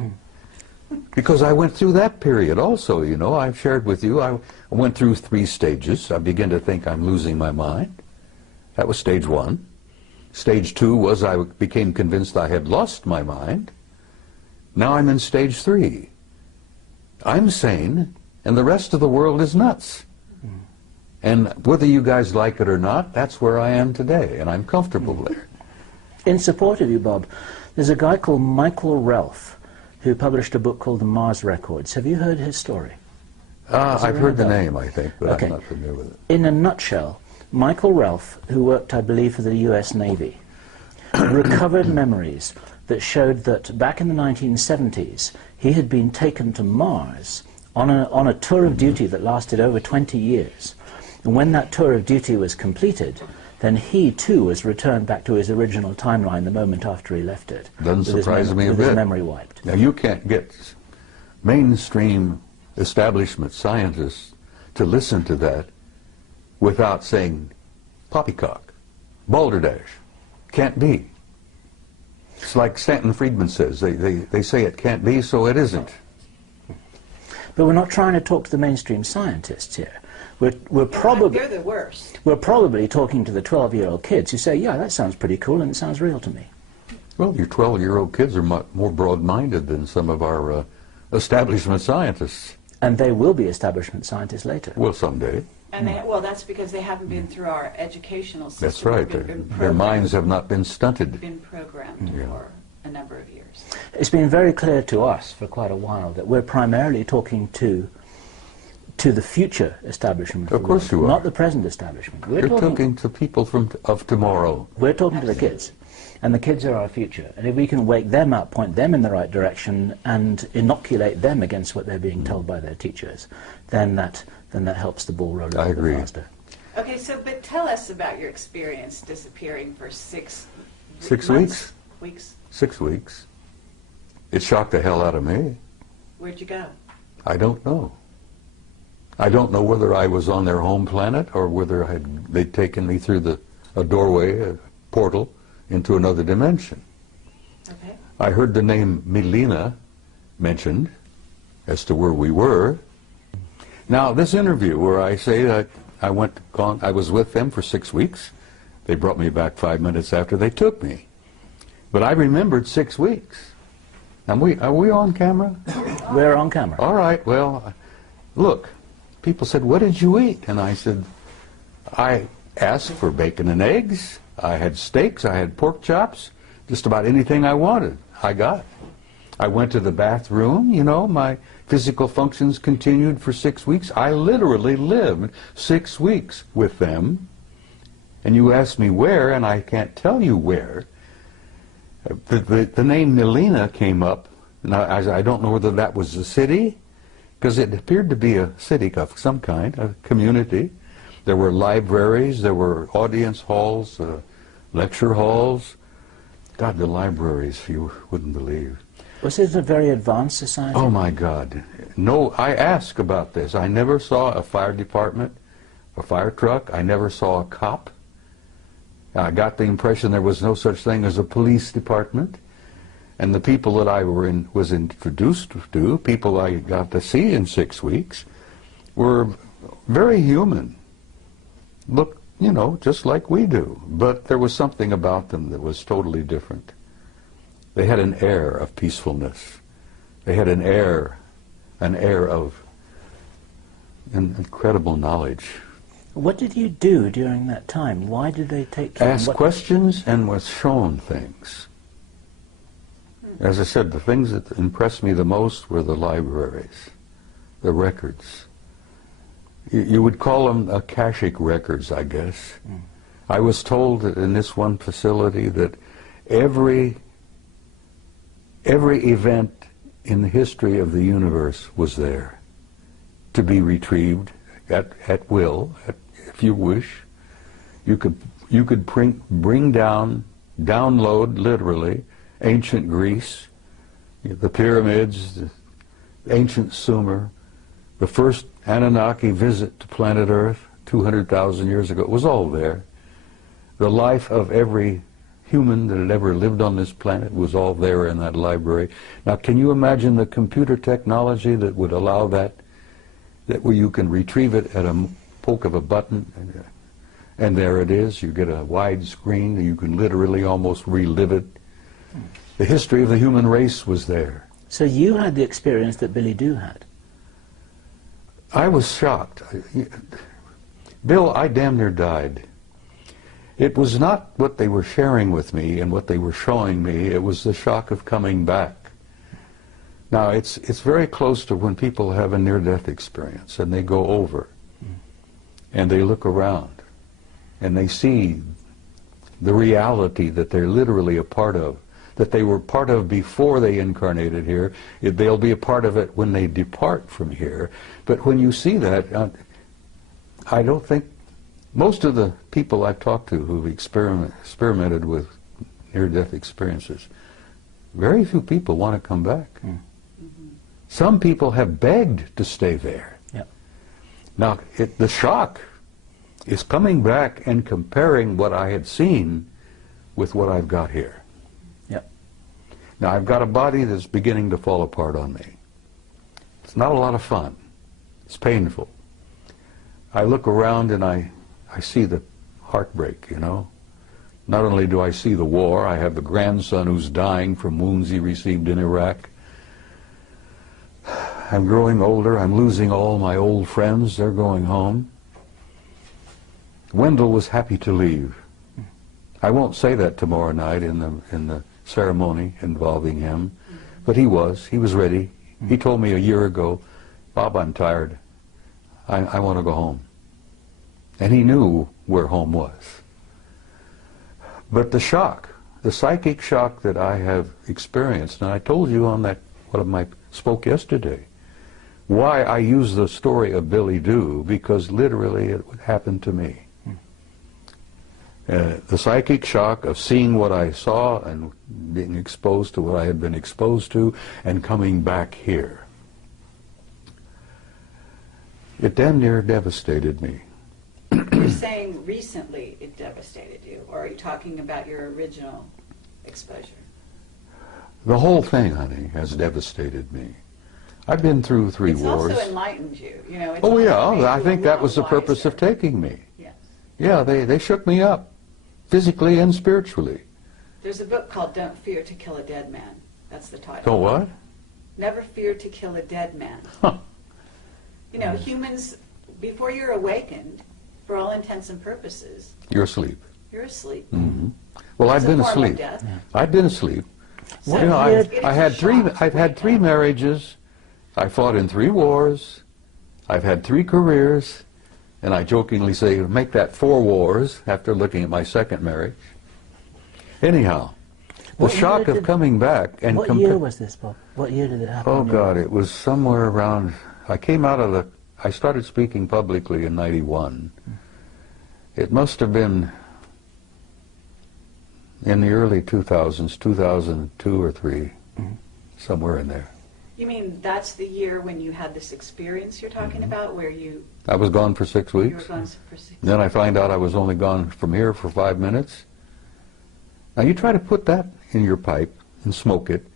Because I went through that period also, you know. I've shared with you, I went through 3 stages. I began to think I'm losing my mind. That was stage 1. Stage 2 was I became convinced I had lost my mind. Now I'm in stage 3. I'm sane, and the rest of the world is nuts. And whether you guys like it or not, that's where I am today, and I'm comfortable there. In support of you, Bob, there's a guy called Michael Ralph who published a book called The Mars Records. Have you heard his story? I've heard the name, I think, but Okay. I'm not familiar with it. In a nutshell, Michael Ralph, who worked, I believe, for the US Navy, recovered memories that showed that back in the 1970s, he had been taken to Mars on a tour of duty that lasted over 20 years. And when that tour of duty was completed, then he too was returned back to his original timeline the moment after he left it. Doesn't surprise me a with bit. his memory wiped. Now, you can't get mainstream establishment scientists to listen to that without saying poppycock, balderdash, can't be. It's like Stanton Friedman says, they say it can't be, so it isn't. But we're not trying to talk to the mainstream scientists here. We're probably They're the worst. We're probably talking to the 12-year-old kids who say, yeah, that sounds pretty cool and it sounds real to me. Well, your 12-year-old kids are more broad-minded than some of our establishment scientists. And they will be establishment scientists later. Well, someday. And well, that's because they haven't been through our educational system. That's right. Been Their minds have not been stunted. been programmed for a number of years. It's been very clear to us for quite a while that we're primarily talking to to the future establishment. Of course you are. Not the present establishment. You're talking to people of tomorrow. We're talking to the kids. And the kids are our future. And if we can wake them up, point them in the right direction, and inoculate them against what they're being told by their teachers, then that helps the ball roll a little bit faster. Okay, so but tell us about your experience disappearing for 6 weeks. 6 weeks. It shocked the hell out of me. Where'd you go? I don't know. I don't know whether I was on their home planet or whether they'd taken me through a doorway, a portal, into another dimension. Okay. I heard the name Melina mentioned as to where we were. Now, this interview where I say that I was with them for 6 weeks. They brought me back 5 minutes after they took me. But I remembered 6 weeks. Are we on camera? We're on camera. All right, well, look, people said, what did you eat? And I said, I asked for bacon and eggs. I had steaks, I had pork chops, just about anything I wanted, I got. I went to the bathroom, you know, my physical functions continued for 6 weeks. I literally lived 6 weeks with them. And you asked me where, and I can't tell you where. The name Melina came up. Now, I don't know whether that was a city, because it appeared to be a city of some kind, a community. There were libraries, there were audience halls, lecture halls. God, the libraries, you wouldn't believe. Was it a very advanced society? Oh my God. No, I asked about this. I never saw a fire department, a fire truck. I never saw a cop. I got the impression there was no such thing as a police department. And the people that I was introduced to, people I got to see in 6 weeks, were very human. Look, you know, just like we do. But there was something about them that was totally different. They had an air of peacefulness. They had an air of incredible knowledge. What did you do during that time? Why did they take you? Ask questions and was shown things. As I said, the things that impressed me the most were the libraries, the records. You would call them Akashic records, I guess. I was told that in this one facility that every event in the history of the universe was there to be retrieved at will, if you wish. You could bring down, download literally, ancient Greece, the pyramids, the ancient Sumer, the first Anunnaki visit to planet Earth 200,000 years ago. It was all there. The life of every human that had ever lived on this planet was all there in that library. Now, can you imagine the computer technology that would allow that where you can retrieve it at a poke of a button, and there it is. You get a wide screen, and you can literally almost relive it. The history of the human race was there. So you had the experience that Billy Doo had? I was shocked. Bill, I damn near died. It was not what they were sharing with me and what they were showing me. It was the shock of coming back. Now, it's very close to when people have a near-death experience and they go over and they look around and they see the reality that they're literally a part of, that they were part of before they incarnated here. They'll be a part of it when they depart from here. But when you see that, I don't think most of the people I've talked to who've experimented with near-death experiences, very few people want to come back. Some people have begged to stay there. Yep. Now, the shock is coming back and comparing what I had seen with what I've got here. Yep. Now, I've got a body that's beginning to fall apart on me. It's not a lot of fun. It's painful. I look around and I see the heartbreak, you know. Not only do I see the war, I have a grandson who's dying from wounds he received in Iraq. I'm growing older. I'm losing all my old friends. They're going home. Wendell was happy to leave. I won't say that tomorrow night in the ceremony involving him, but he was ready. He told me a year ago, Bob, I'm tired. I want to go home. And he knew where home was. But the shock, the psychic shock that I have experienced, and I told you on that, spoke yesterday, why I use the story of Billy Doo, because literally it happened to me. The psychic shock of seeing what I saw and being exposed to what I had been exposed to and coming back here. It damn near devastated me. You're saying recently it devastated you, or are you talking about your original exposure? The whole thing, honey, has devastated me. I've been through 3 wars. It's also enlightened you. You know, oh yeah, I think that was the purpose of taking me. Yes. Yeah, they shook me up, physically and spiritually. There's a book called Don't Fear to Kill a Dead Man. That's the title. Don't what? Never fear to kill a dead man. Huh. You know, humans, before you're awakened, for all intents and purposes, you're asleep. You're asleep. Mm-hmm. Well, It's I've been a form of asleep. death. Yeah. I've been asleep. So You know, it's I had a three. shock to I've had wake 3 up. marriages. I fought in 3 wars. I've had 3 careers, and I jokingly say make that 4 wars after looking at my 2nd marriage. Anyhow, the What shock year of did- coming back and What year was this, Bob? What year did it happen? oh in your God, life? it was somewhere around. I started speaking publicly in '91. It must have been in the early 2000s, 2002 or 3, somewhere in there. You mean that's the year when you had this experience you're talking about, where you I was gone for 6 were weeks. gone for 6 Then I find out I was only gone from here for 5 minutes. Now you try to put that in your pipe and smoke it.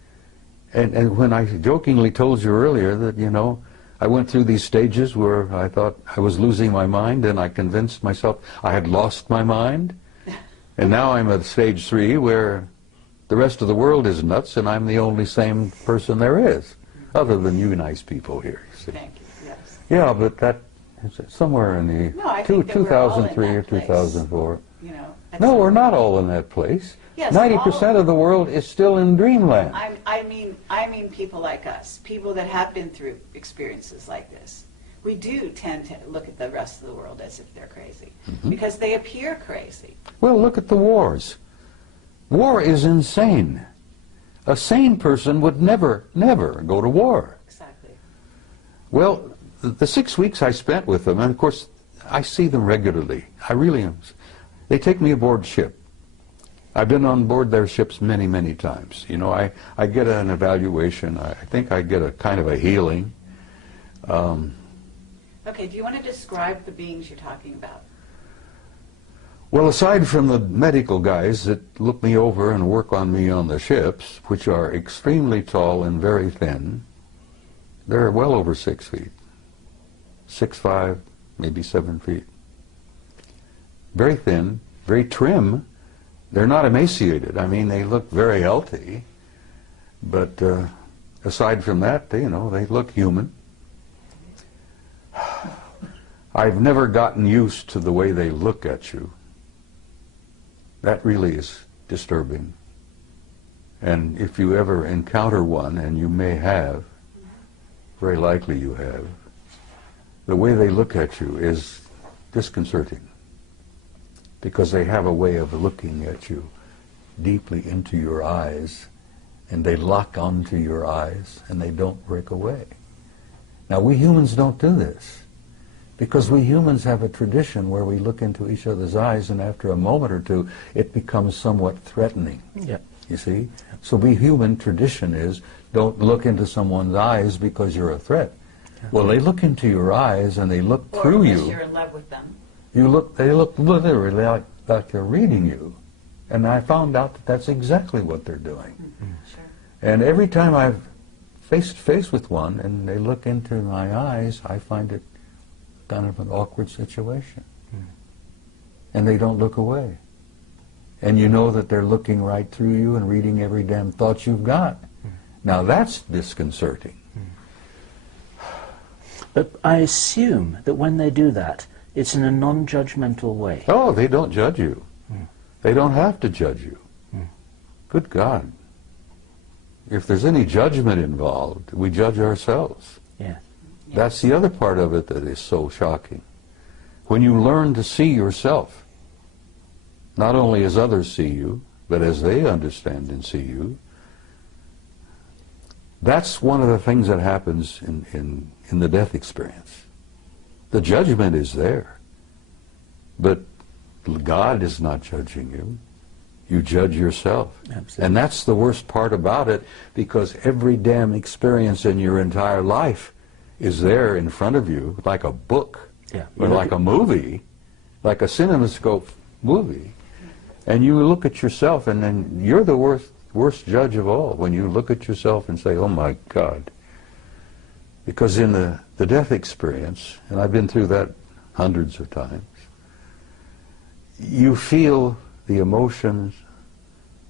And when I jokingly told you earlier that, you know, I went through these stages where I thought I was losing my mind, and I convinced myself I had lost my mind. And now I'm at stage 3 where the rest of the world is nuts and I'm the only sane person there is, other than you nice people here. You see. Thank you. Yes. Yeah, but that is somewhere in the No, I think that we're all in 2003 or that place. 2004. You know. No, we're not all in that place. Yes, 90% of the world is still in dreamland. I mean people like us, people that have been through experiences like this. We do tend to look at the rest of the world as if they're crazy, because they appear crazy. Well, look at the wars. War is insane. A sane person would never go to war. Exactly. Well, the 6 weeks I spent with them, and of course, I see them regularly. I really am. They take me aboard ship. I've been on board their ships many, many times. You know, I get an evaluation. I think I get a kind of a healing. Okay, do you want to describe the beings you're talking about? Well, aside from the medical guys that look me over and work on me on the ships, which are extremely tall and very thin, they're well over 6 feet. 6'5", maybe 7 feet. Very thin, very trim. They're not emaciated. I mean, they look very healthy. But aside from that, they look human. I've never gotten used to the way they look at you. That really is disturbing. And if you ever encounter one, and you may have, very likely you have, the way they look at you is disconcerting. Because they have a way of looking at you deeply into your eyes, and they lock onto your eyes, and they don't break away. Now, we humans don't do this, because we humans have a tradition where we look into each other's eyes, and after a moment or two, it becomes somewhat threatening. Yeah. You see? So we human tradition is, don't look into someone's eyes because you're a threat. Yeah. Well, they look into your eyes, and they look through you. Or you're in love with them. They look literally like they're reading you. And I found out that that's exactly what they're doing. Sure. And every time I've face to face with one and they look into my eyes, I find it kind of an awkward situation. And they don't look away. And you know that they're looking right through you and reading every damn thought you've got. Now that's disconcerting. But I assume that when they do that, it's in a non-judgmental way. Oh, they don't judge you. They don't have to judge you. Good God. If there's any judgment involved, we judge ourselves. Yeah. Yes. That's the other part of it that is so shocking. When you learn to see yourself, not only as others see you, but as they understand and see you, that's one of the things that happens in the death experience. The judgment is there, but God is not judging you. You judge yourself. Absolutely. And that's the worst part about it, because every damn experience in your entire life is there in front of you, like a book, Yeah. or like a movie, like a CinemaScope movie. And you look at yourself, and then you're the worst judge of all, when you look at yourself and say, oh my God. Because in the death experience, and I've been through that hundreds of times, you feel the emotions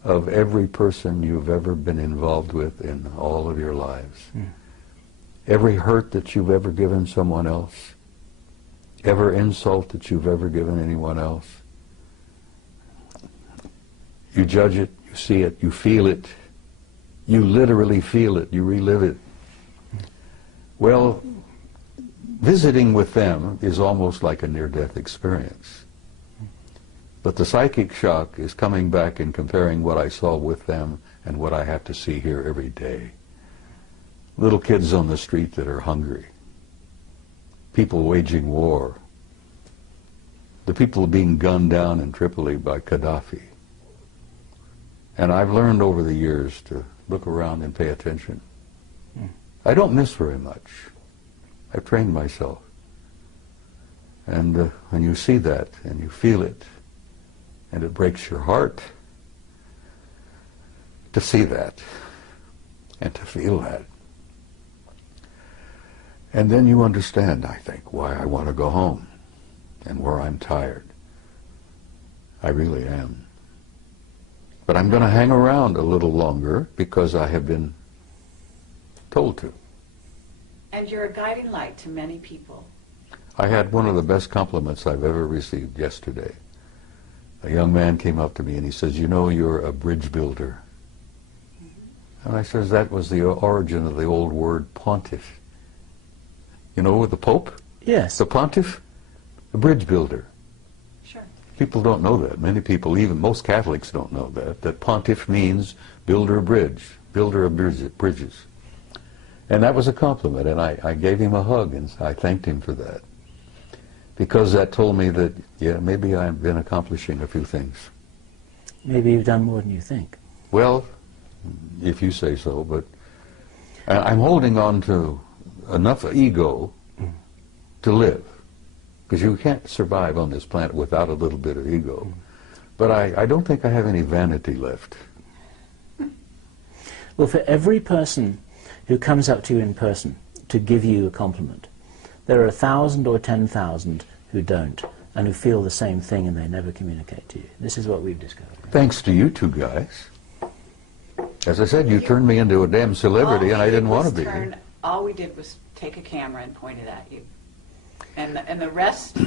of every person you've ever been involved with in all of your lives. Mm. Every hurt that you've ever given someone else, every insult that you've ever given anyone else. You judge it, you see it, you feel it. You literally feel it, you relive it. Well, visiting with them is almost like a near-death experience. But the psychic shock is coming back and comparing what I saw with them and what I have to see here every day. Little kids on the street that are hungry. People waging war. The people being gunned down in Tripoli by Gaddafi. And I've learned over the years to look around and pay attention. I don't miss very much. I've trained myself. And when you see that and you feel it, and it breaks your heart to see that and to feel that. And then you understand, I think, why I want to go home and where I'm tired. I really am. But I'm going to hang around a little longer because I have been told to. And you're a guiding light to many people. I had one of the best compliments I've ever received yesterday. A young man came up to me and he says, you know, you're a bridge builder. And I says, that was the origin of the old word pontiff. You know, with the Pope? Yes. The pontiff? The bridge builder. Sure. People don't know that. Many people, even most Catholics don't know that pontiff means builder of bridge, builder of bridges. And that was a compliment, and I gave him a hug and I thanked him for that. Because that told me that, yeah, maybe I've been accomplishing a few things. Maybe you've done more than you think. Well, if you say so, but I'm holding on to enough ego to live. Because you can't survive on this planet without a little bit of ego. But I don't think I have any vanity left. Well, for every person who comes up to you in person to give you a compliment, there are 1,000 or 10,000 who don't, and who feel the same thing and they never communicate to you. This is what we've discovered. Thanks to you two guys. As I said, you turned me into a damn celebrity and I didn't want to be. All we did was take a camera and point it at you. And the rest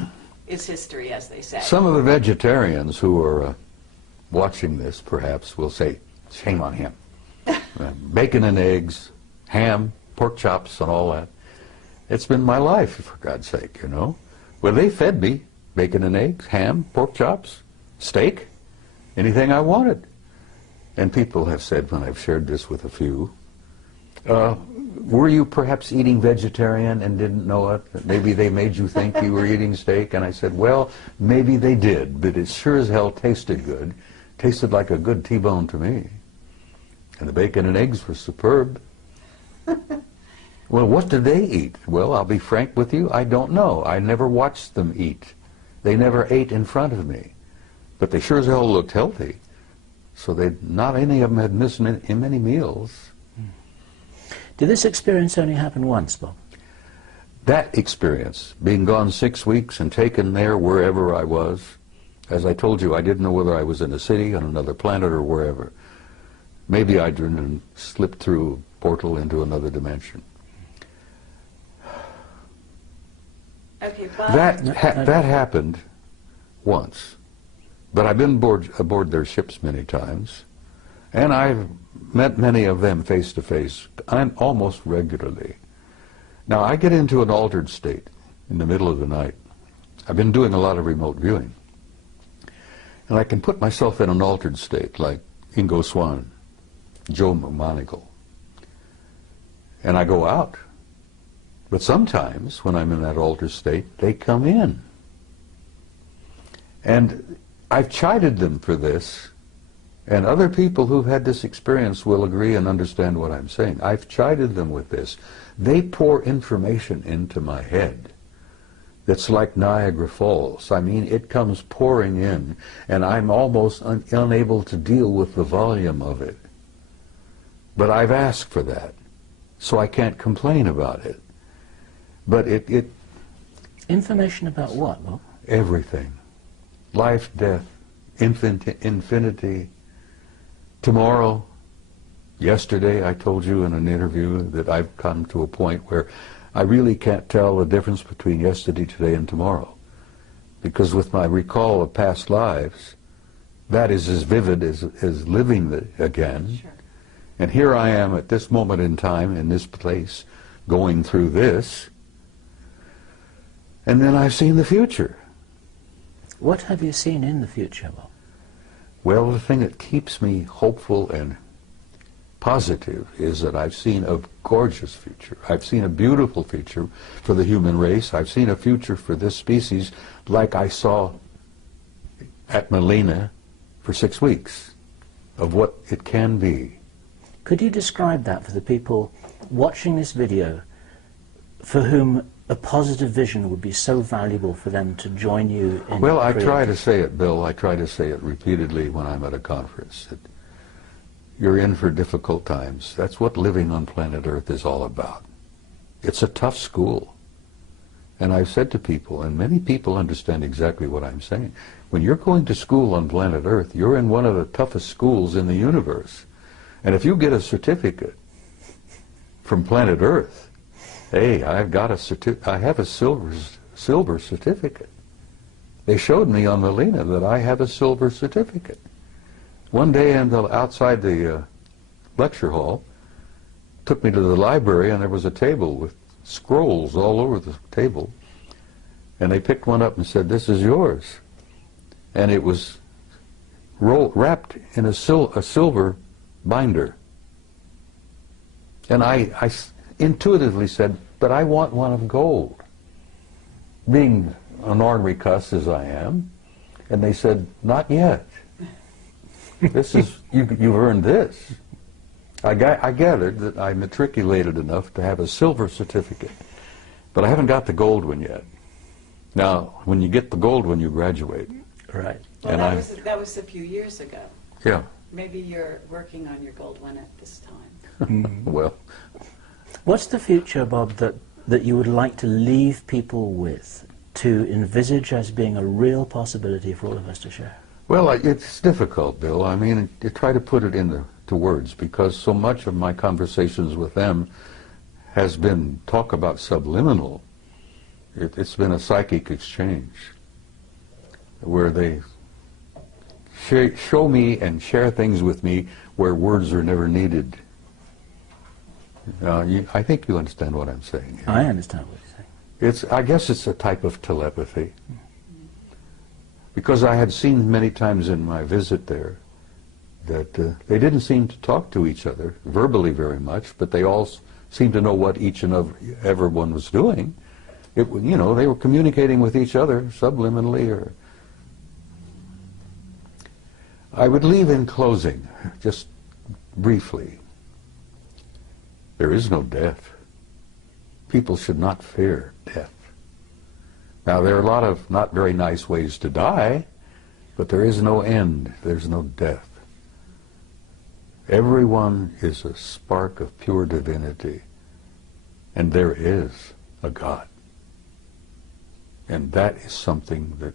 is history, as they say. Some of the vegetarians who are watching this, perhaps, will say, shame on him. Bacon and eggs, ham, pork chops, and all that. It's been my life, for God's sake, you know. Well, they fed me bacon and eggs, ham, pork chops, steak, anything I wanted. And people have said, when I've shared this with a few, were you perhaps eating vegetarian and didn't know it? Maybe they made you think you were eating steak. And I said, well, maybe they did, but it sure as hell tasted good. Tasted like a good T-bone to me. And the bacon and eggs were superb. Well, what did they eat? Well, I'll be frank with you, I don't know. I never watched them eat. They never ate in front of me. But they sure as hell looked healthy. So not any of them had missed many meals. Did this experience only happen once, Bob? That experience, being gone 6 weeks and taken there wherever I was, as I told you, I didn't know whether I was in a city, on another planet, or wherever. Maybe I didn't slip through a portal into another dimension. Okay, Bob. That happened once. But I've been aboard their ships many times, and I've met many of them face to face, almost regularly. Now, I get into an altered state in the middle of the night. I've been doing a lot of remote viewing. And I can put myself in an altered state, like Ingo Swann, Joe Monagle. And I go out. But sometimes, when I'm in that altered state, they come in. And I've chided them for this, and other people who've had this experience will agree and understand what I'm saying. I've chided them with this. They pour information into my head that's like Niagara Falls. I mean, it comes pouring in, and I'm almost unable to deal with the volume of it. But I've asked for that, so I can't complain about it. But it Information about what, Bob? Everything. Life, death, infinity, tomorrow. Yesterday I told you in an interview that I've come to a point where I really can't tell the difference between yesterday, today, and tomorrow. Because with my recall of past lives, that is as vivid as living again. Sure. And here I am at this moment in time, in this place, going through this. And then I've seen the future. What have you seen in the future, Bob? Well, the thing that keeps me hopeful and positive is that I've seen a gorgeous future. I've seen a beautiful future for the human race. I've seen a future for this species like I saw at Melina for 6 weeks of what it can be. Could you describe that for the people watching this video for whom a positive vision would be so valuable for them to join you in? Well, I try to say it, Bill. I try to say it repeatedly when I'm at a conference. That you're in for difficult times. That's what living on planet Earth is all about. It's a tough school. And I've said to people, and many people understand exactly what I'm saying, when you're going to school on planet Earth, you're in one of the toughest schools in the universe. And if you get a certificate from planet Earth, hey, I have a silver certificate. They showed me on Melina that I have a silver certificate. One day outside the lecture hall, took me to the library, and there was a table with scrolls all over the table. And they picked one up and said, "This is yours." And it was wrapped in a silver binder. And I intuitively said, "But I want one of gold," being an ornery cuss as I am. And they said, "Not yet. This is, you've earned this." I gathered that I matriculated enough to have a silver certificate, but I haven't got the gold one yet. Now, when you get the gold one, you graduate. Right. Well, And that was a few years ago. Yeah. Maybe you're working on your gold one at this time. Well, What's the future, Bob, that you would like to leave people with, to envisage as being a real possibility for all of us to share? well, it's difficult, Bill. I mean, you try to put it into words, because so much of my conversations with them has been talk about subliminal. It's been a psychic exchange where they show me and share things with me where words are never needed. I think you understand what I'm saying. I understand what you're saying. I guess it's a type of telepathy. Because I had seen many times in my visit there that they didn't seem to talk to each other verbally very much, but they all seemed to know what each and everyone was doing. They were communicating with each other subliminally. Or I would leave in closing, just briefly. There is no death. People should not fear death. Now, there are a lot of not very nice ways to die, but there is no end. There's no death. Everyone is a spark of pure divinity, and there is a God. And that is something that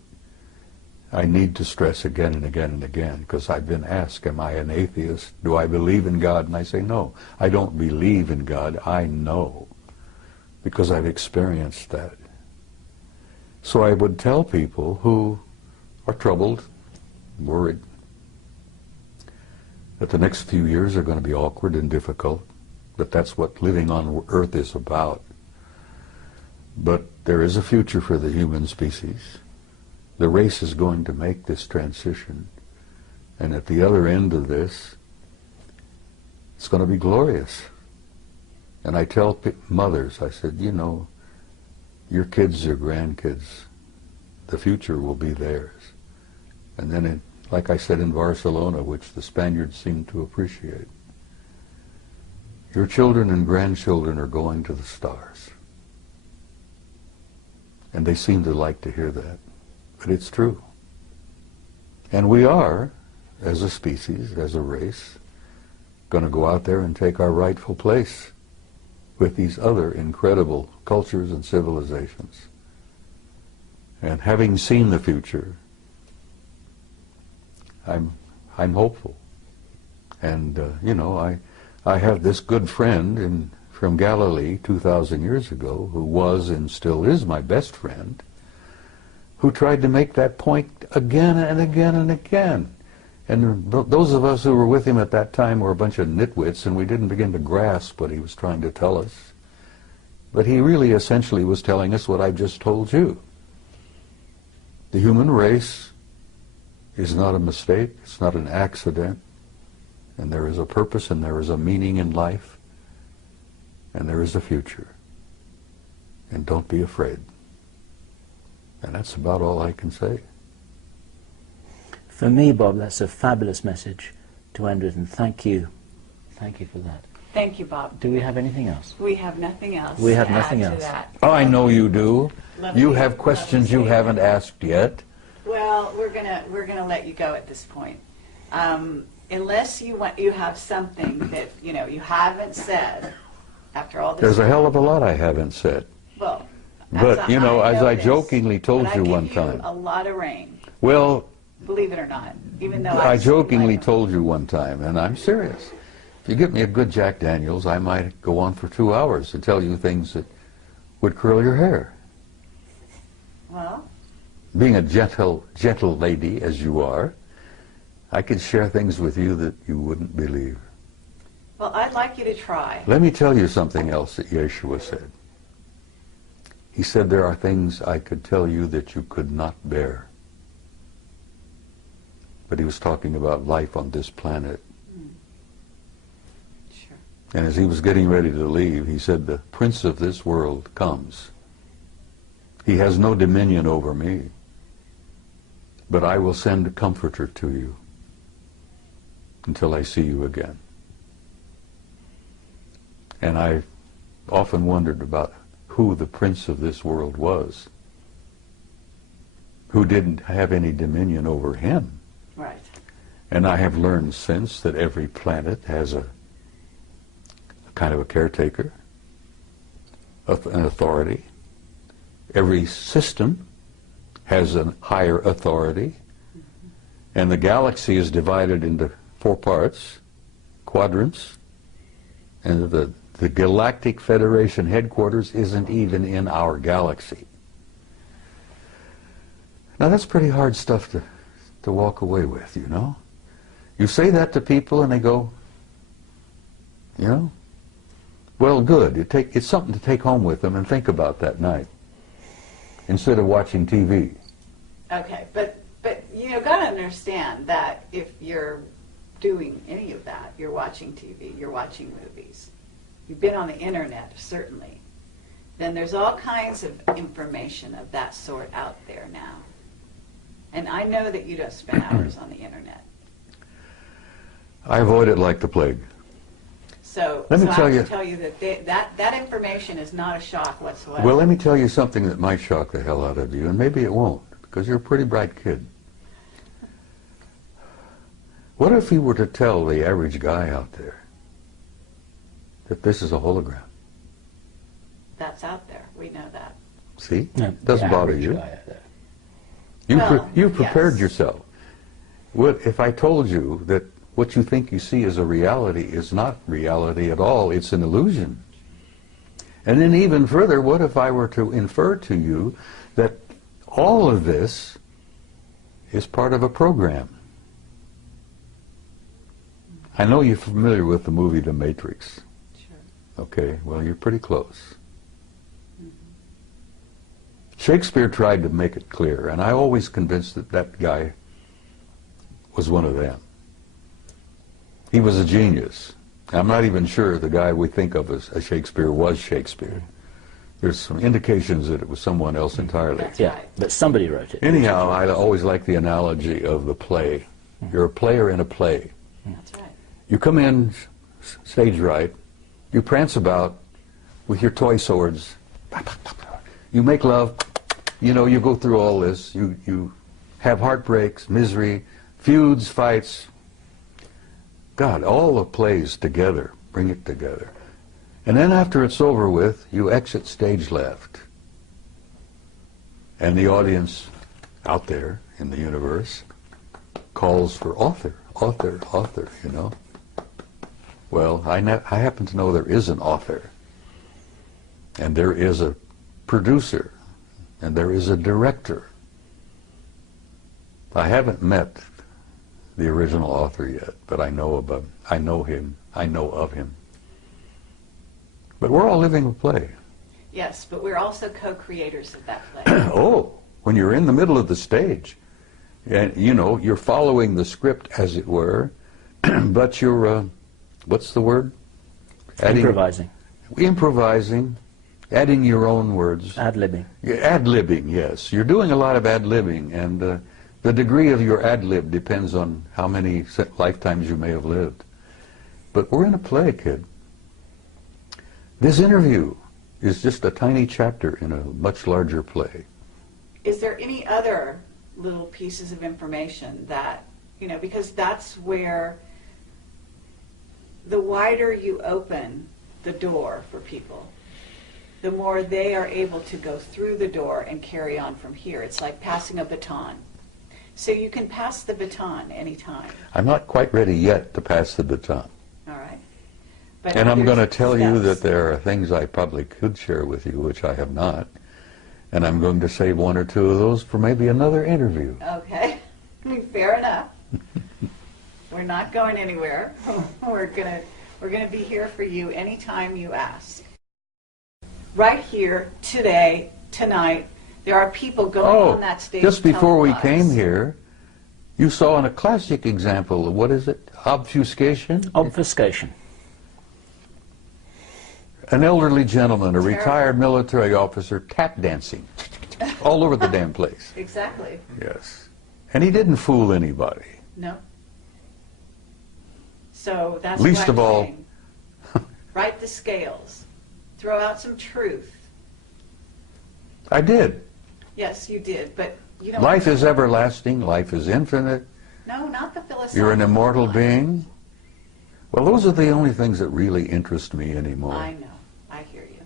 I need to stress again and again and again, because I've been asked, am I an atheist? Do I believe in God? And I say, no, I don't believe in God. I know, because I've experienced that. So I would tell people who are troubled, worried, that the next few years are going to be awkward and difficult, but that's what living on Earth is about. But there is a future for the human species. The race is going to make this transition. And at the other end of this, it's going to be glorious. And I tell mothers, I said, you know, your kids or grandkids, the future will be theirs. And then, like I said in Barcelona, which the Spaniards seem to appreciate, your children and grandchildren are going to the stars. And they seem to like to hear that. But it's true. And we are, as a species, as a race, going to go out there and take our rightful place with these other incredible cultures and civilizations. And having seen the future, I'm hopeful. And, you know, I have this good friend from Galilee 2,000 years ago who was and still is my best friend, who tried to make that point again and again and again. And those of us who were with him at that time were a bunch of nitwits, and we didn't begin to grasp what he was trying to tell us. But he really essentially was telling us what I just told you. The human race is not a mistake, it's not an accident, and there is a purpose and there is a meaning in life, and there is a future. And don't be afraid. And that's about all I can say. For me, Bob, that's a fabulous message to end with, and thank you. Thank you for that. Thank you, Bob. Do we have anything else? We have nothing else. We have to nothing add else. To that. Oh, I know you do. You have Love questions you to haven't asked yet. Well, we're gonna let you go at this point, unless you have something that you haven't said after all this. There's a hell of a lot I haven't said. Well, But, you know, as I jokingly told but you I one give time. You a lot of rain, Well, believe it or not, even though I jokingly like told you one time, and I'm serious. If you get me a good Jack Daniels, I might go on for 2 hours and tell you things that would curl your hair. Well, Being a gentle lady as you are, I could share things with you that you wouldn't believe. well, I'd like you to try. Let me tell you something else that Yeshua said. He said there are things I could tell you that you could not bear. But he was talking about life on this planet. Sure. And as he was getting ready to leave, he said, the prince of this world comes. He has no dominion over me, but I will send a comforter to you until I see you again. And I often wondered about who the prince of this world was, who didn't have any dominion over him. Right. And I have learned since that every planet has a kind of a caretaker, an authority. Every system has a higher authority. And the galaxy is divided into 4 parts, quadrants. And the Galactic Federation headquarters isn't even in our galaxy. Now that's pretty hard stuff to walk away with, you know. You say that to people and they go, you know, well, good. It's something to take home with them and think about that night instead of watching TV. Okay, but got to understand that if you're doing any of that, you're watching TV, you're watching movies, you've been on the internet, certainly, then there's all kinds of information of that sort out there now. And I know that you don't spend hours on the internet. I avoid it like the plague. So Let me I tell have you- to tell you that information is not a shock whatsoever. Well, let me tell you something that might shock the hell out of you, and maybe it won't, because you're a pretty bright kid. What if you were to tell the average guy out there that this is a hologram? That's out there. We know that. See? No, It doesn't the bother average you. guy out there. You prepared yes. yourself. What if I told you that what you think you see as a reality is not reality at all, it's an illusion? And then even further, what if I were to infer to you that all of this is part of a program? I know you're familiar with the movie The Matrix. Sure. Okay, well, you're pretty close. Shakespeare tried to make it clear, and I always convinced that that guy was one of them. He was a genius. I'm not even sure the guy we think of as Shakespeare was Shakespeare. There's some indications that it was someone else entirely. That's right. But somebody wrote it. Anyhow, I always like the analogy of the play. You're a player in a play. That's right. You come in stage right, you prance about with your toy swords, you make love, you know, you go through all this, you have heartbreaks, misery, feuds, fights. God, all the plays together, bring it together. And then after it's over with, you exit stage left. And the audience out there in the universe calls for author, author, author, you know. Well, I happen to know there is an author, and there is a producer, and there is a director. I haven't met the original author yet, but I know him, I know of him. But we're all living a play. Yes, but we're also co-creators of that play. Oh, when you're in the middle of the stage, and you know, you're following the script as it were, but you're, what's the word? Improvising, adding your own words. Ad-libbing. Ad-libbing, yes. You're doing a lot of ad-libbing, and the degree of your ad-lib depends on how many lifetimes you may have lived. But we're in a play, kid. This interview is just a tiny chapter in a much larger play. Is there any other little pieces of information that, you know, because that's where the wider you open the door for people, the more they are able to go through the door and carry on from here. It's like passing a baton. So you can pass the baton anytime. I'm not quite ready yet to pass the baton. All right. But And I'm going to there's tell you steps. that there are things I probably could share with you, which I have not. And I'm going to save one or two of those for maybe another interview. Okay. I mean, fair enough. We're not going anywhere. We're gonna be here for you anytime you ask. Right here, today, tonight, there are people going on that stage. Just before we telling came us. here, you saw in a classic example of, what is it? Obfuscation? Obfuscation. An elderly gentleman, a Terrible. retired military officer, tap dancing all over the damn place. Exactly. Yes. And he didn't fool anybody. No. So that's Least what I'm of all- saying. Right the scales. Throw out some truth. I did. Yes, you did, but you don't. Life is everlasting. Life is infinite. No, not the philosophical. You're an immortal one. being. Well, those are the only things that really interest me anymore. I know. I hear you.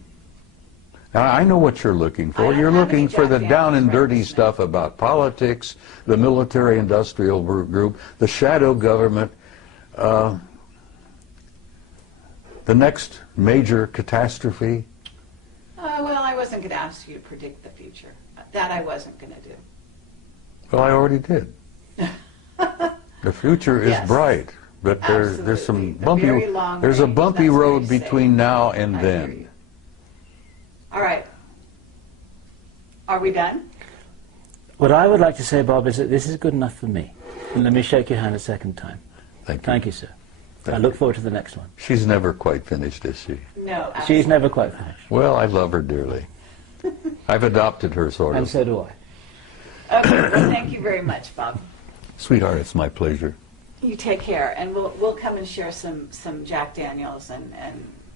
Now, I know what you're looking I for. don't You're have looking any for the Jack down and Daniels right dirty this stuff about politics, the military-industrial group, the shadow government, the next major catastrophe. Well, I wasn't going to ask you to predict the future. That I wasn't going to do. Well, I already did. The future is Yes. bright, but there's some Absolutely. The bumpy. very long There's a range, bumpy that's road very safe. between now and I hear then. you. All right. Are we done? What I would like to say, Bob, is that this is good enough for me. And let me shake your hand a second time. Thank you. Thank you, sir. Thank I look forward to the next one. She's never quite finished, is she? No. She's never quite finished. Well, I love her dearly. I've adopted her, sort And of. so do I. Okay. Well, thank you very much, Bob. Sweetheart, it's my pleasure. You take care, and we'll come and share some Jack Daniels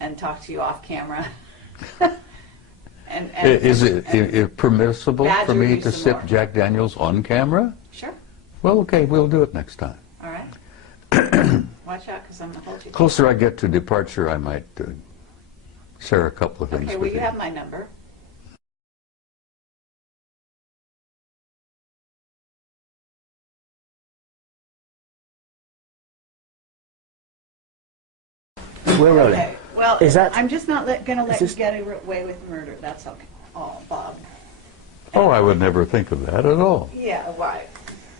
and talk to you off camera. and Is it permissible for badger me you to some sip more. Jack Daniels on camera? Sure. Well, okay, we'll do it next time. All right. Watch out, because I'm going to hold you. Closer I get to departure, I might share a couple of things Okay. Well, with you have my number. We're rolling. Okay. Well, Is that- I'm just not going to let you this- get away with murder. That's okay. Oh, Bob. Oh, I would never think of that at all. Yeah, right.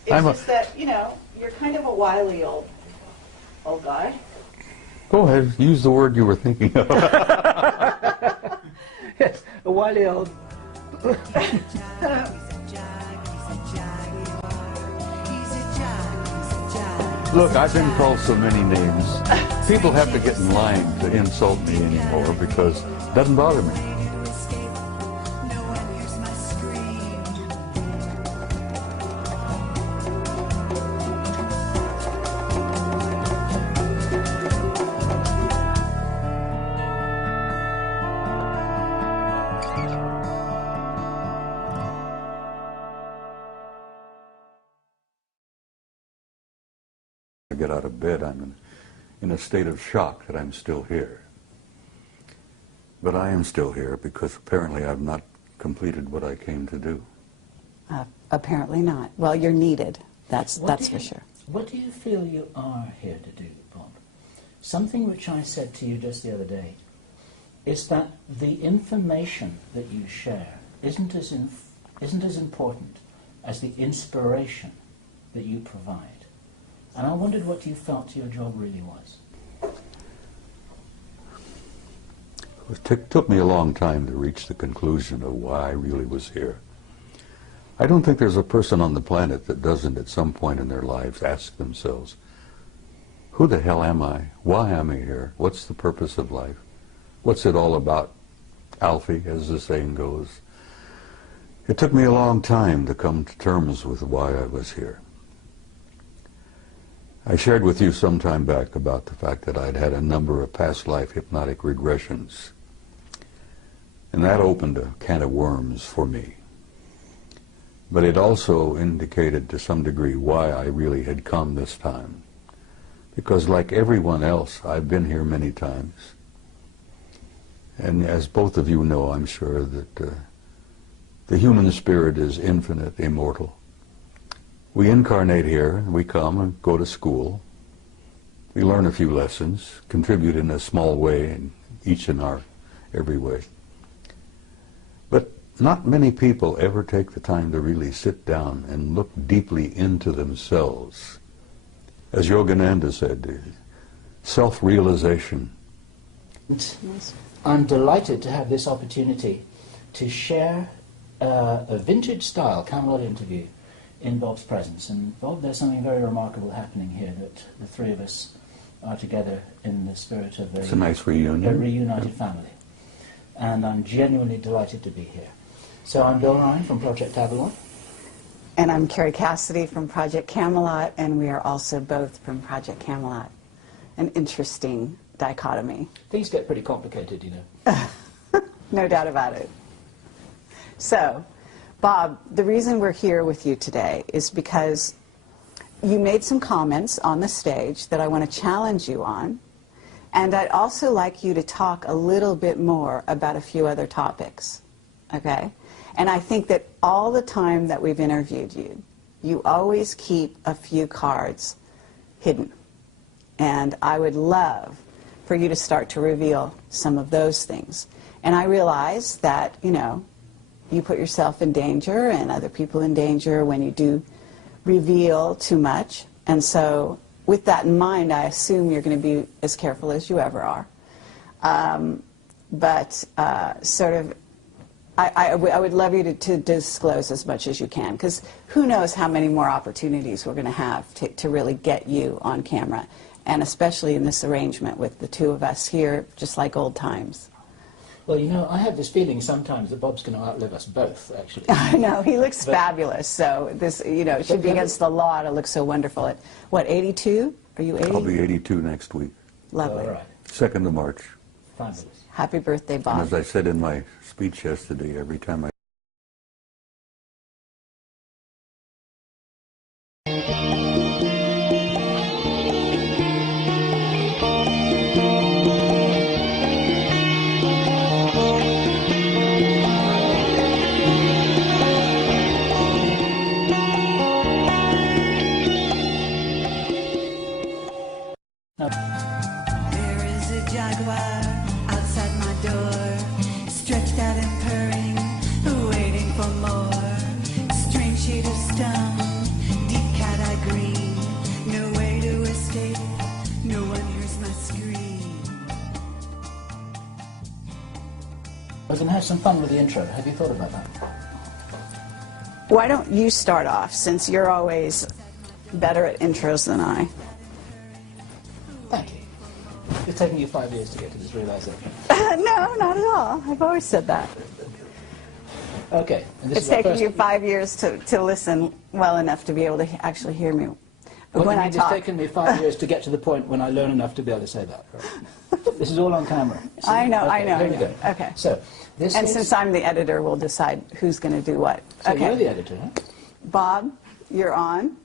It's I'm a- just that, you're kind of a wily old guy. Go ahead, use the word you were thinking of. Yes, a wily old Look, I've been called so many names. People have to get in line to insult me anymore because it doesn't bother me. Get out of bed, I'm in a state of shock that I'm still here. But I am still here because apparently I've not completed what I came to do. Apparently not. Well, you're needed. That's for sure. What do you feel you are here to do, Bob? Something which I said to you just the other day is that the information that you share isn't as important as the inspiration that you provide. And I wondered what you felt your job really was. It took me a long time to reach the conclusion of why I really was here. I don't think there's a person on the planet that doesn't at some point in their lives ask themselves, who the hell am I? Why am I here? What's the purpose of life? What's it all about? Alfie, as the saying goes. It took me a long time to come to terms with why I was here. I shared with you some time back about the fact that I'd had a number of past life hypnotic regressions. And that opened a can of worms for me. But it also indicated to some degree why I really had come this time. Because like everyone else, I've been here many times. And as both of you know, I'm sure that the human spirit is infinite, immortal. We incarnate here, we come and go to school. We learn a few lessons, contribute in a small way, in each in our every way. But not many people ever take the time to really sit down and look deeply into themselves. As Yogananda said, self-realization. I'm delighted to have this opportunity to share a vintage-style Camelot interview in Bob's presence. And Bob, there's something very remarkable happening here, that the three of us are together in the spirit of it's a nice reunion. A reunited family. And I'm genuinely delighted to be here. So I'm Bill Ryan from Project Avalon. And I'm Carrie Cassidy from Project Camelot, and we are also both from Project Camelot. An interesting dichotomy. Things get pretty complicated, you know. No doubt about it. So, Bob, the reason we're here with you today is because you made some comments on the stage that I want to challenge you on, and I'd also like you to talk a little bit more about a few other topics, okay? And I think that all the time that we've interviewed you, you always keep a few cards hidden. And I would love for you to start to reveal some of those things. And I realize that, you know, you put yourself in danger and other people in danger when you do reveal too much. And so with that in mind, I assume you're going to be as careful as you ever are. I would love you to disclose as much as you can, because who knows how many more opportunities we're going to have to really get you on camera, and especially in this arrangement with the two of us here, just like old times. Well, you know, I have this feeling sometimes that Bob's going to outlive us both, actually. I know, he looks fabulous, so this, you know, it should be against the law to look so wonderful. At, what, 82? Are you 80? I'll be 82 next week. Lovely. All right. 2nd of March. Fabulous. Happy birthday, Bob. And as I said in my speech yesterday, every time I There is a jaguar outside my door, stretched out and purring, some fun with the intro. Have you thought about that? Why don't you start off, since you're always better at intros than I? Thank you. It's taken you 5 years to get to this realization. No, not at all. I've always said that. Okay. And this It's is our taken first... you 5 years to listen well enough to be able to actually hear me when I talk. It's taken me 5 years to get to the point when I learn enough to be able to say that. Right? This is all on camera. See? I know, okay, I know. Here we go. Okay. So, this And is... since I'm the editor, we'll decide who's going to do what. So Okay. you're the editor, huh? Bob, you're on.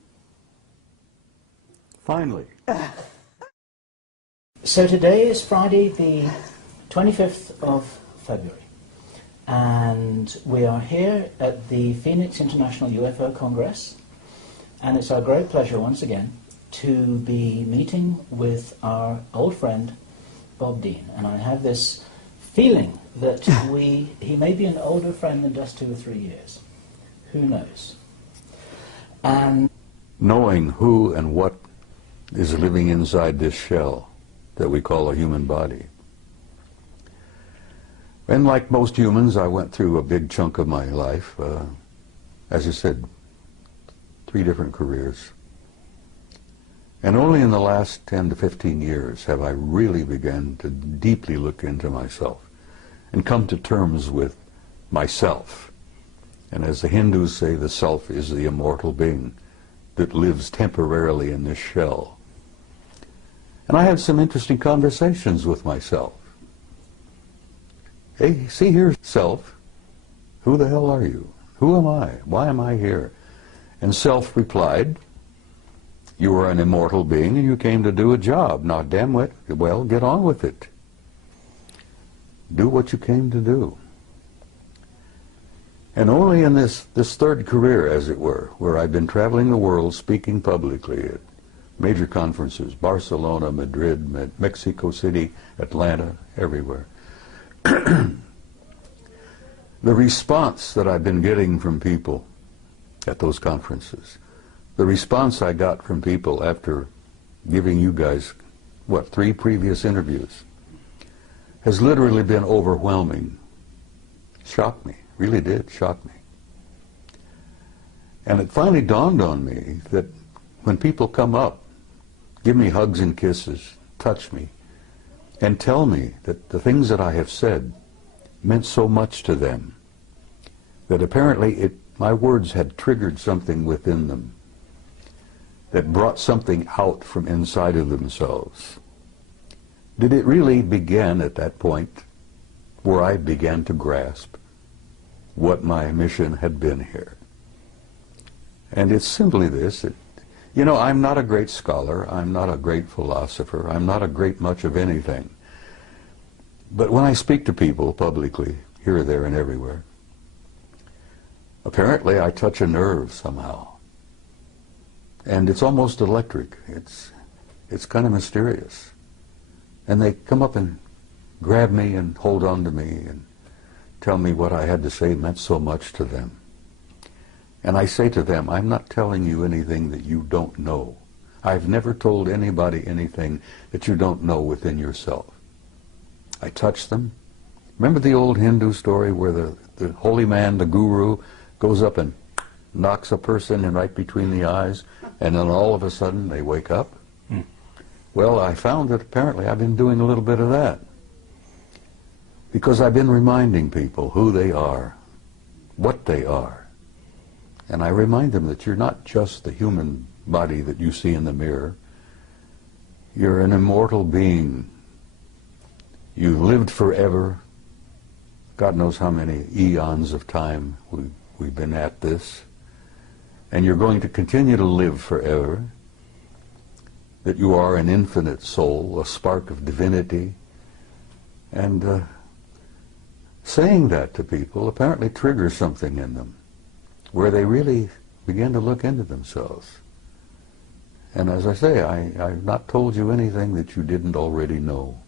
Finally. So today is Friday the 25th of February, and we are here at the Phoenix International UFO Congress, and it's our great pleasure once again to be meeting with our old friend Bob Dean. And I have this feeling that he may be an older friend than just 2 or 3 years. Who knows? And Knowing who and what is living inside this shell that we call a human body. And like most humans, I went through a big chunk of my life, as I said, 3 different careers. And only in the last 10 to 15 years have I really begun to deeply look into myself and come to terms with myself. And as the Hindus say, the self is the immortal being that lives temporarily in this shell. And I had some interesting conversations with myself. Hey, see here, self. Who the hell are you? Who am I? Why am I here? And self replied, you are an immortal being and you came to do a job. Now, damn it, well, get on with it. Do what you came to do. And only in this third career, as it were, where I've been traveling the world speaking publicly at major conferences, Barcelona, Madrid, Mexico City, Atlanta, everywhere. The response that I've been getting from people at those conferences, the response I got from people after giving you guys, 3 previous interviews, has literally been overwhelming. Shocked me, really did shock me. And it finally dawned on me that when people come up, give me hugs and kisses, touch me, and tell me that the things that I have said meant so much to them, that apparently my words had triggered something within them, that brought something out from inside of themselves. Did it really begin at that point where I began to grasp what my mission had been here? And it's simply this. You know, I'm not a great scholar, I'm not a great philosopher, I'm not a great much of anything. But when I speak to people publicly, here, there, and everywhere, apparently I touch a nerve somehow. And it's almost electric. It's kind of mysterious. And they come up and grab me and hold on to me and tell me what I had to say meant so much to them. And I say to them, I'm not telling you anything that you don't know. I've never told anybody anything that you don't know within yourself. I touch them. Remember the old Hindu story where the holy man, the guru, goes up and knocks a person in right between the eyes, and then all of a sudden they wake up? Well, I found that apparently I've been doing a little bit of that. Because I've been reminding people who they are, what they are. And I remind them that you're not just the human body that you see in the mirror. You're an immortal being. You've lived forever. God knows how many eons of time we've been at this. And you're going to continue to live forever. That you are an infinite soul, a spark of divinity. And saying that to people apparently triggers something in them, where they really begin to look into themselves. And as I say, I've not told you anything that you didn't already know.